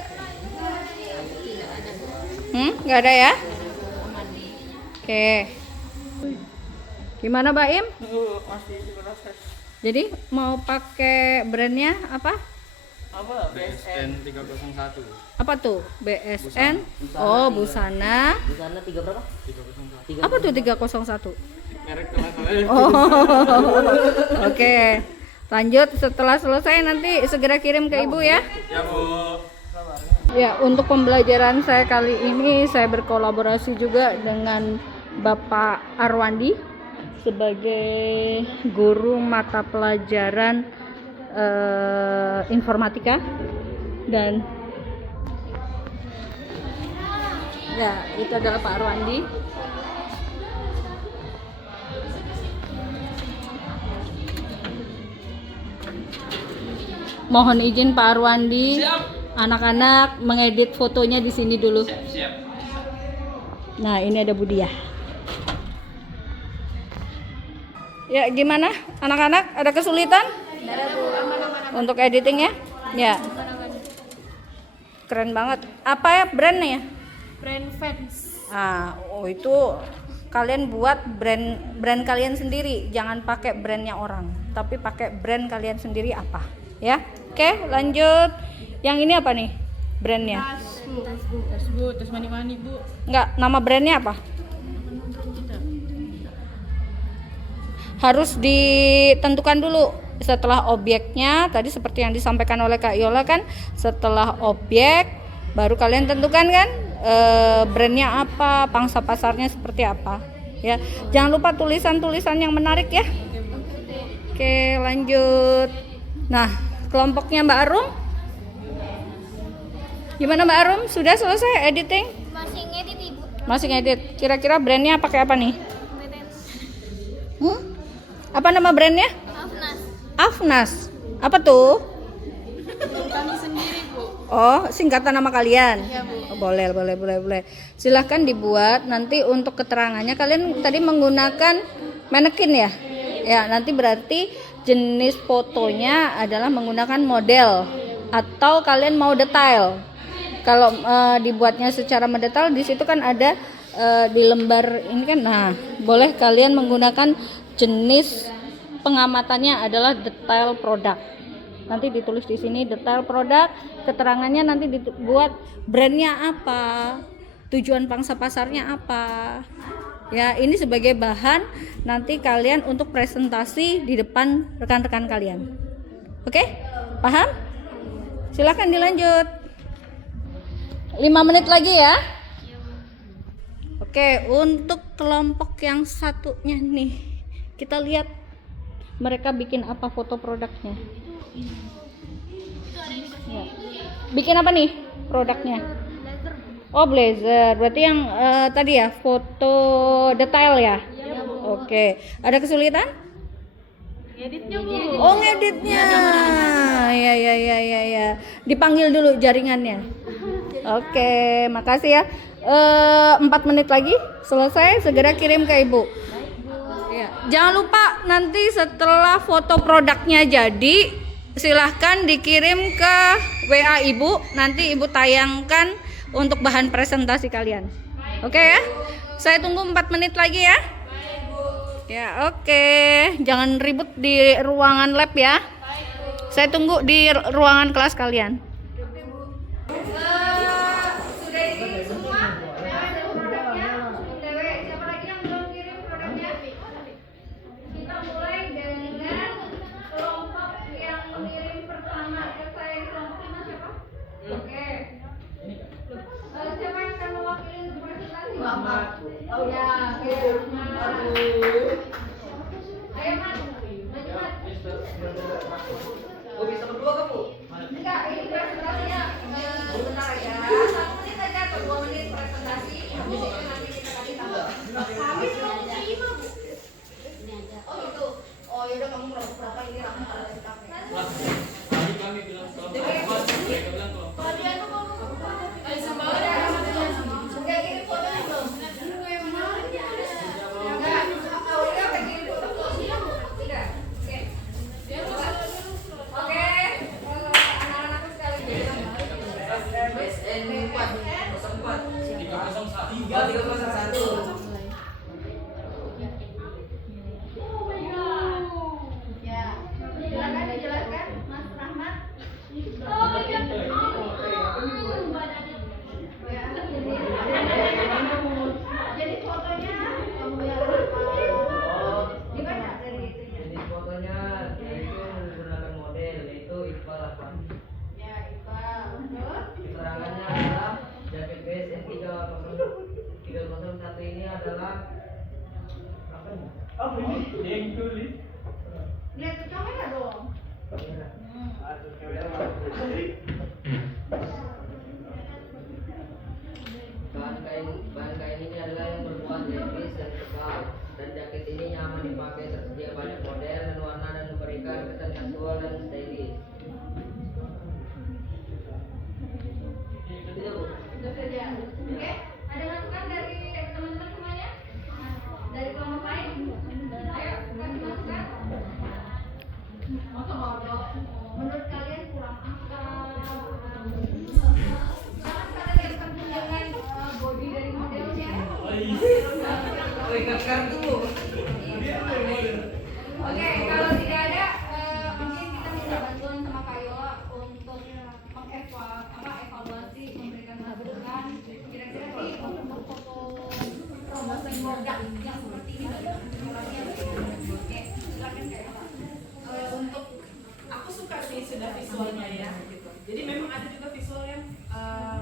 Nggak ada ya? Oke. Gimana Mbak Im? Masih diproses. Jadi mau pakai brandnya apa? Apa? BSN 301. Apa tuh? BSN. Oh, Busana. Di sana 3 berapa? 301. Apa tuh 301? Merek telah Oh, oke. Lanjut setelah selesai nanti segera kirim ke ibu ya. Ya Bu. Ya, untuk pembelajaran saya kali ini saya berkolaborasi juga dengan Bapak Arwandi sebagai guru mata pelajaran informatika, dan ya itu adalah Pak Arwandi. Mohon izin Pak Arwandi, anak-anak mengedit fotonya di sini dulu. Siap. Nah, ini ada Budiah. Ya, gimana? Anak-anak ada kesulitan? Untuk editingnya? Ya. Keren banget. Apa ya brandnya? Brand fans. Oh itu kalian buat brand kalian sendiri. Jangan pakai brandnya orang, tapi pakai brand kalian sendiri apa? Ya. Oke, lanjut. Yang ini apa nih? Brandnya? Tas Bu, tas mani-mani Bu. Enggak, nama brandnya apa? Harus ditentukan dulu setelah objeknya. Tadi seperti yang disampaikan oleh Kak Yola kan, setelah objek baru kalian tentukan kan brandnya apa, pangsa pasarnya seperti apa ya. Jangan lupa tulisan-tulisan yang menarik ya. Oke, lanjut. Nah, kelompoknya Mbak Arum gimana Mbak Arum? Sudah selesai editing? Masih ngedit Ibu. Masih ngedit. Kira-kira brandnya pakai apa nih? Apa nama brandnya? Afnas. Afnas. Apa tuh? Kami sendiri Bu. Oh, singkatan nama kalian? Iya, Bu. Oh, boleh. Silahkan dibuat. Nanti untuk keterangannya kalian tadi menggunakan manekin ya? Ya, nanti berarti jenis fotonya adalah menggunakan model atau kalian mau detail. Kalau dibuatnya secara mendetail, di situ kan ada di lembar ini kan. Nah, boleh kalian menggunakan jenis pengamatannya adalah detail produk. Nanti ditulis di sini detail produk, keterangannya nanti dibuat brandnya apa, tujuan pangsa pasarnya apa. Ya, ini sebagai bahan nanti kalian untuk presentasi di depan rekan-rekan kalian. Oke? Paham? Silakan dilanjut. 5 menit lagi ya. Oke, untuk kelompok yang satunya nih, kita lihat mereka bikin apa foto produknya. Ya. Bikin apa nih? produknya? Oh, blazer. Berarti yang tadi ya, foto detail ya? Oke. Ada kesulitan? Editnya Bu. Oh, ngeditnya. Ya. Dipanggil dulu jaringannya. Oke, makasih ya. 4 menit lagi selesai, segera kirim ke Ibu. Ya. Jangan lupa nanti setelah foto produknya jadi, silahkan dikirim ke WA Ibu. Nanti Ibu tayangkan untuk bahan presentasi kalian. Oke ya? Saya tunggu 4 menit lagi ya. Ya, oke. Jangan ribut di ruangan lab ya. Saya tunggu di ruangan kelas kalian. Sudah dikirim semua hasil produknya untuk TW. Siapa lagi yang belum kirim produknya? Kita mulai dengan kelompok yang mengirim pertama. Saya di kelompok 5 siapa? Oke. Siapa yang akan mewakili untuk presentasi? Ahmad. Ya, oke. Ayo Mat, maju Mat. Oh, bisa berdua kamu? Enggak, ini presentasinya sebentar aja. 1 menit aja atau 2 menit presentasi. Habis itu nanti kita kasih tambah. Habis belum 5 Bu. Oh gitu. Oh yaudah kamu berapa ini aku kalau dari kafe. Tadi kami bilang kelompok 4, mereka bilang kelompok. Udah kirim fotonya belum? Enggak. Oh, udah kirim foto. Sudah. Oke. Oke. Anak-anakku sekalian. 301. Ya. Silakan dijelaskan Mas Rahmat. Oh ya. Jadi fotonya kamu yang gimana dari itunya? Jadi fotonya itu menggunakan model yaitu Iqbal apa? Ya, Iqbal. Terus? Keterangannya adalah jaket BSN 301 ini adalah apa nih? Yang tulis. Lihat ke kamera dong. Bahan kain ini adalah yang berbuat lepis dan tebal, dan jaket ini nyaman dipakai, tersedia banyak model dan warna dan memberikan kesan kasual dan stylish. Itu ya Bu. Itu saja. Oke, ada masukan dari teman-teman semuanya? Dari kelompok lain? Ayo, kasih masukan. Menurut kalian kurang apa? Jangan pada lihat dengan body dari modelnya. Oh, ingat sekarang dulu. Oke, kalau tidak ada, mungkin kita minta bantuan sama Kayola untuk evaluasi, memberikan masukan. Kira-kira sih untuk foto promosi produk yang seperti ini orangnya bagaimana? Oke, silakan Kayola. Untuk aku suka sih sudah visualnya ya gitu. Jadi memang ada juga visual yang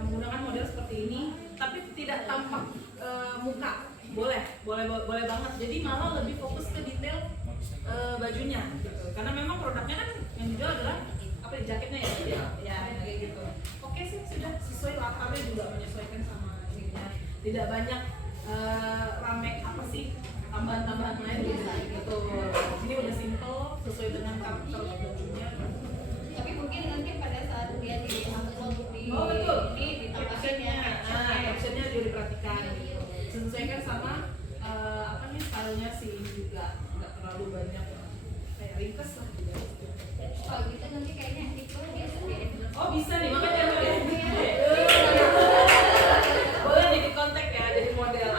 menggunakan model seperti ini tapi tidak tampak muka. Boleh banget. Jadi malah lebih fokus ke detail bajunya gitu. Karena memang produknya kan yang dijual adalah apa ya, jaketnya ya kayak gitu. Oke sih, sudah sesuai, latarnya juga menyesuaikan sama ininya. Tidak banyak rame apa sih tambahan-tambahan lain gitu. Ini udah simple sesuai dengan karakter bajunya. Tapi mungkin nanti pada saat dia diupload di Oh betul, ini ditambahin ya captionnya juga diperhatikan gitu. Sesuaikan sama apa nih stylenya sih juga, nggak terlalu banyak kayak ringkes lah juga. Oh gitu nanti kayaknya itu dia sendiri. Oh bisa nih, makanya boleh. Boleh nih di kontak ya jadi model.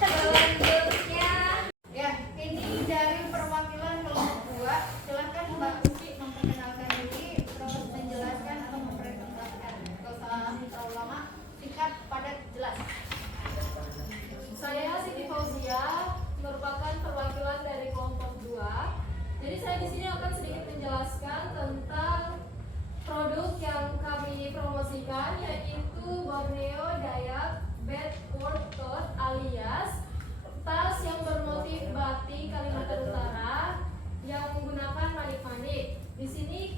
Selanjutnya ya ini dari perwakilan kelompok 2. Silakan Mbak Uci memperkenalkan diri terus menjelaskan atau mempresentasikan. Gak usah terlalu lama, singkat, padat, jelas. Saya Siti Fauzia, merupakan perwakilan dari kelompok 2. Jadi saya di sini akan sedikit menjelaskan tentang produk yang kami promosikan, yaitu Borneo Dayak Bedworth Tote alias tas yang bermotif batik Kalimantan Utara yang menggunakan manik-manik. Di sini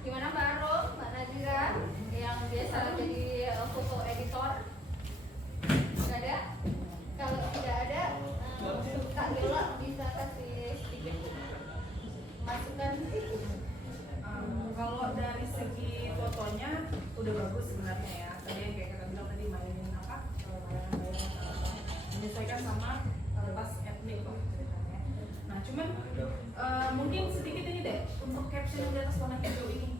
Gimana Mbak Arum, Mbak Nazira yang biasa jadi foto editor? Nggak ada? Kalau tidak ada, Kak Gela bisa kasih sedikit masukan. Kalau dari segi fotonya udah bagus sebenarnya ya. Tadi yang kayak kakak bilang tadi mainin apa? Menyesuaikan sama tas etnik kok ceritanya. Nah cuman mungkin sedikit ini deh untuk caption yang di atas warna hijau ini.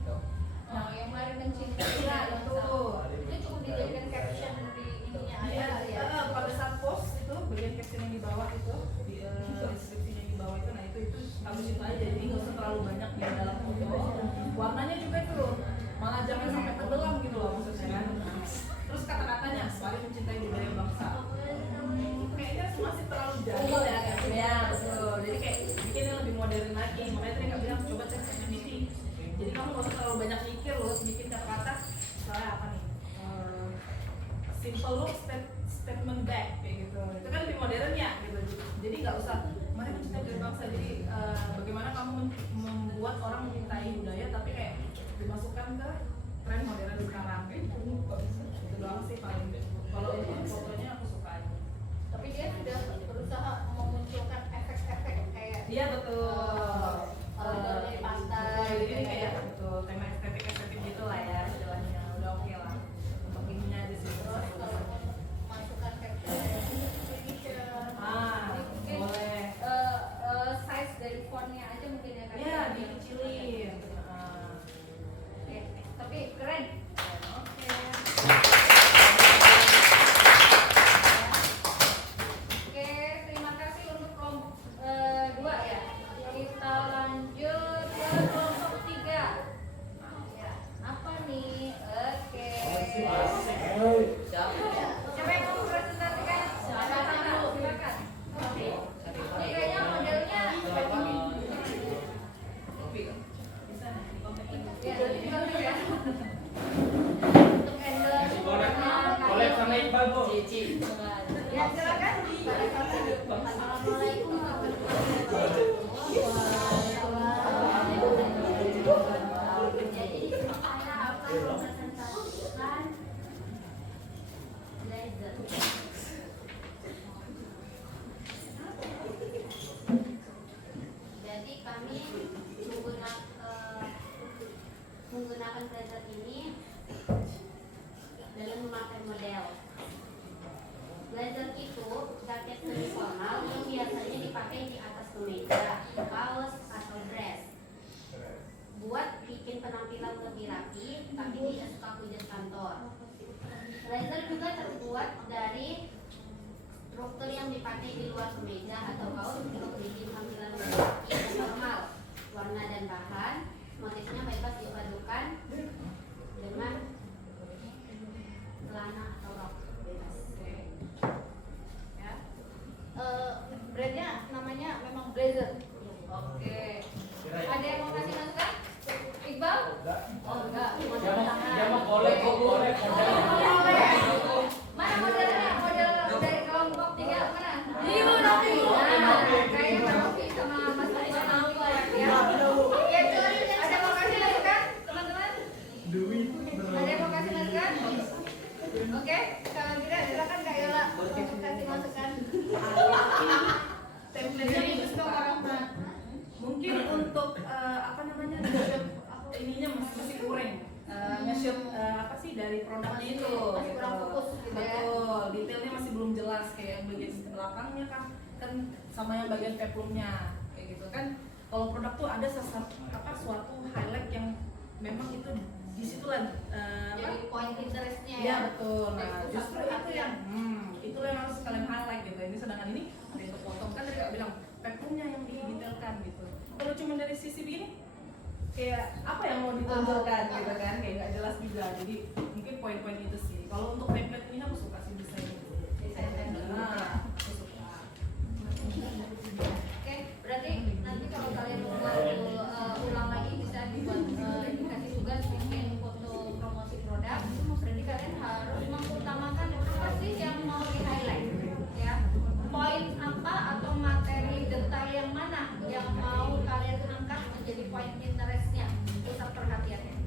Oh, yang mari mencintai. Iya, betul. Itu cukup dijadikan caption di ininya aja kali ya. Pada saat post itu bagian caption yang di bawah itu di deskripsinya di bawah itu, nah itu taruh situ aja, jadi nggak usah terlalu banyak di dalam foto. Warnanya juga itu malah jangan sampai tenggelam gitu loh maksudnya kan. Terus kata-katanya mari mencintai budaya bangsa. Kayaknya masih terlalu jauh ya kan? Ya betul. Jadi kayak bikinnya lebih modern lagi. Makanya tadi nggak bilang coba cek ChatGPT. Jadi kamu nggak usah terlalu banyak mikir loh, sedikit kata-kata. Misalnya apa nih? Simple look statement back kayak gitu. Itu kan lebih modern ya gitu. Jadi nggak usah mari mencintai budaya bangsa. Jadi bagaimana kamu membuat orang mencintai budaya tapi kayak dimasukkan ke tren modern sekarang kayak gitu. Itu doang sih paling. Kalau untuk fotonya aku suka aja. Tapi dia sudah berusaha memunculkan efek-efek kayak Iya betul. dari pantai. Jadi kayak betul tema estetik gitu lah ya istilahnya. Udah oke lah. Untuk ininya di situ. Terus kalau masukkan caption signature, Boleh. size dari fontnya aja mungkin ya kan? Iya dikecilin. Oke, tapi keren. Oke. Oke, terima kasih untuk kelompok 2 ya. Kita lanjut ke kelompok 3. Ya, apa nih? Oke. Siapa yang mau presentasikan? Silakan. Ini kayaknya modelnya ya, nanti kita lihat ya. Untuk endorse Kolek sama Iqbal bu. ya silakan. Assalamualaikum warahmatullahi wabarakatuh. Jadi saya akan mempresentasikan blazer. Jadi kami menggunakan blazer ini dalam memakai model. Blazer itu jaket tradisional yang biasanya dipakai di atas kemeja, kaos, atau dress. Buat bikin penampilan lebih rapi, tapi tidak suka hujan kantor. Blazer juga terbuat dari struktur yang dipakai di luar kemeja atau kaos untuk bikin tampilan lebih rapi dan normal. Warna dan bahan, motifnya bebas dipadukan dengan celana atau rok bebas. Ya. Brandnya namanya memang blazer. Oke. Ada yang mau kasih masukan? Iqbal? Oh enggak, Dia mau kolek kok, kolek. mana modelnya? Model dari kelompok 3 mana? Ibu Novi. Kayaknya Mbak Novi sama Mas Ari mau ya. Oke, ada mau kasih masukan, teman-teman? Ada yang mau kasih masukan? Oke, kalau tidak silakan Kak Yola untuk kasih masukan. Template-nya bagus dong Rahmat. Mungkin untuk apa namanya nge-shoot ininya masih kurang. Nge-shoot apa sih dari produknya itu Masih kurang fokus gitu ya. Betul, detailnya masih belum jelas kayak bagian belakangnya kan sama yang bagian peplumnya kayak gitu kan. Kalau produk tuh ada suatu highlight yang memang itu di situ lah Jadi point interestnya ya ya. betul. Nah Dari pusat justru itu perhatian. itu yang harus kalian highlight gitu. Ini sedangkan ini ada yang kepotong kan tadi kak bilang peplumnya yang didetailkan gitu. Kalau cuma dari sisi begini kayak apa yang mau ditonjolkan gitu kan kayak nggak jelas juga. Jadi mungkin poin-poin itu sih. Kalau untuk template ini aku suka sih desain itu. Nah, aku suka. Oke, berarti nanti kalau kalian mau buat ulang lagi bisa dibuat dikasih tugas bikin foto promosi produk. Berarti kalian harus mengutamakan apa sih yang mau di highlight, ya. Poin apa atau materi detail yang mana yang mau kalian angkat menjadi poin interestnya, pusat perhatiannya.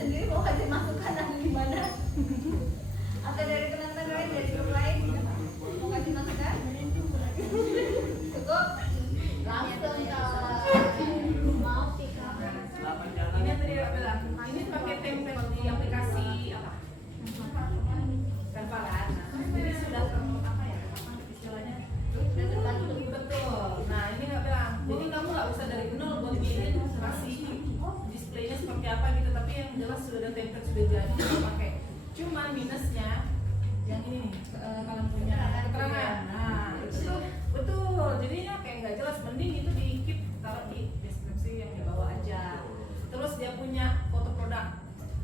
sendiri mau kasih masukan dari gimana? Atau dari teman-teman lain, dari grup lain? Mau kasih masukan? Cukup? Langsung mau pikir. Ini yang tadi aku bilang, ini pakai template di aplikasi apa? Canva kan. Nah, jadi sudah apa ya? Apa istilahnya? Dan terbantu. Betul. Nah, ini nggak bilang. Jadi kamu nggak usah dari nol buat bikin kasih displaynya seperti apa gitu. Tapi yang jelas sudah ada template sudah jadi kita pakai. Cuman minusnya yang ini nih, kalau punya keterangan. Nah, itu tuh betul. Jadinya kayak nggak jelas. Mending itu di keep taruh di deskripsi yang di bawah aja. Terus dia punya foto produk.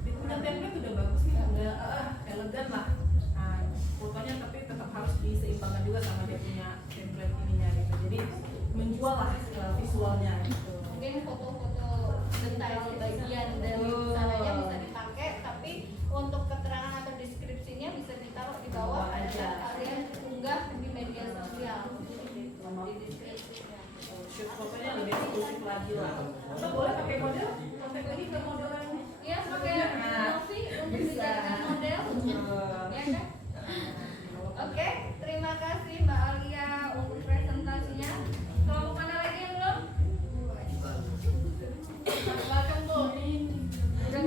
Dia punya template udah bagus nih, udah elegan lah. Nah, fotonya tapi tetap harus diseimbangkan juga sama dia punya template ininya gitu. Jadi menjual lah visualnya gitu. Mungkin foto-foto detail bagian dari sananya bisa dipakai, tapi untuk keterangan atau deskripsinya bisa ditaruh di bawah Bawah aja. dan kalian unggah di media sosial di deskripsinya. Shoot fotonya lebih eksklusif lagi lah. Atau boleh pakai model, kontak lagi ke model lainnya. Ya, pakai Nah, Novi untuk bisa. dijadikan model, ya kan? Oke, terima kasih Mbak Alia untuk presentasinya. Kelompok mana lagi yang belum? Welcome Bu. Udah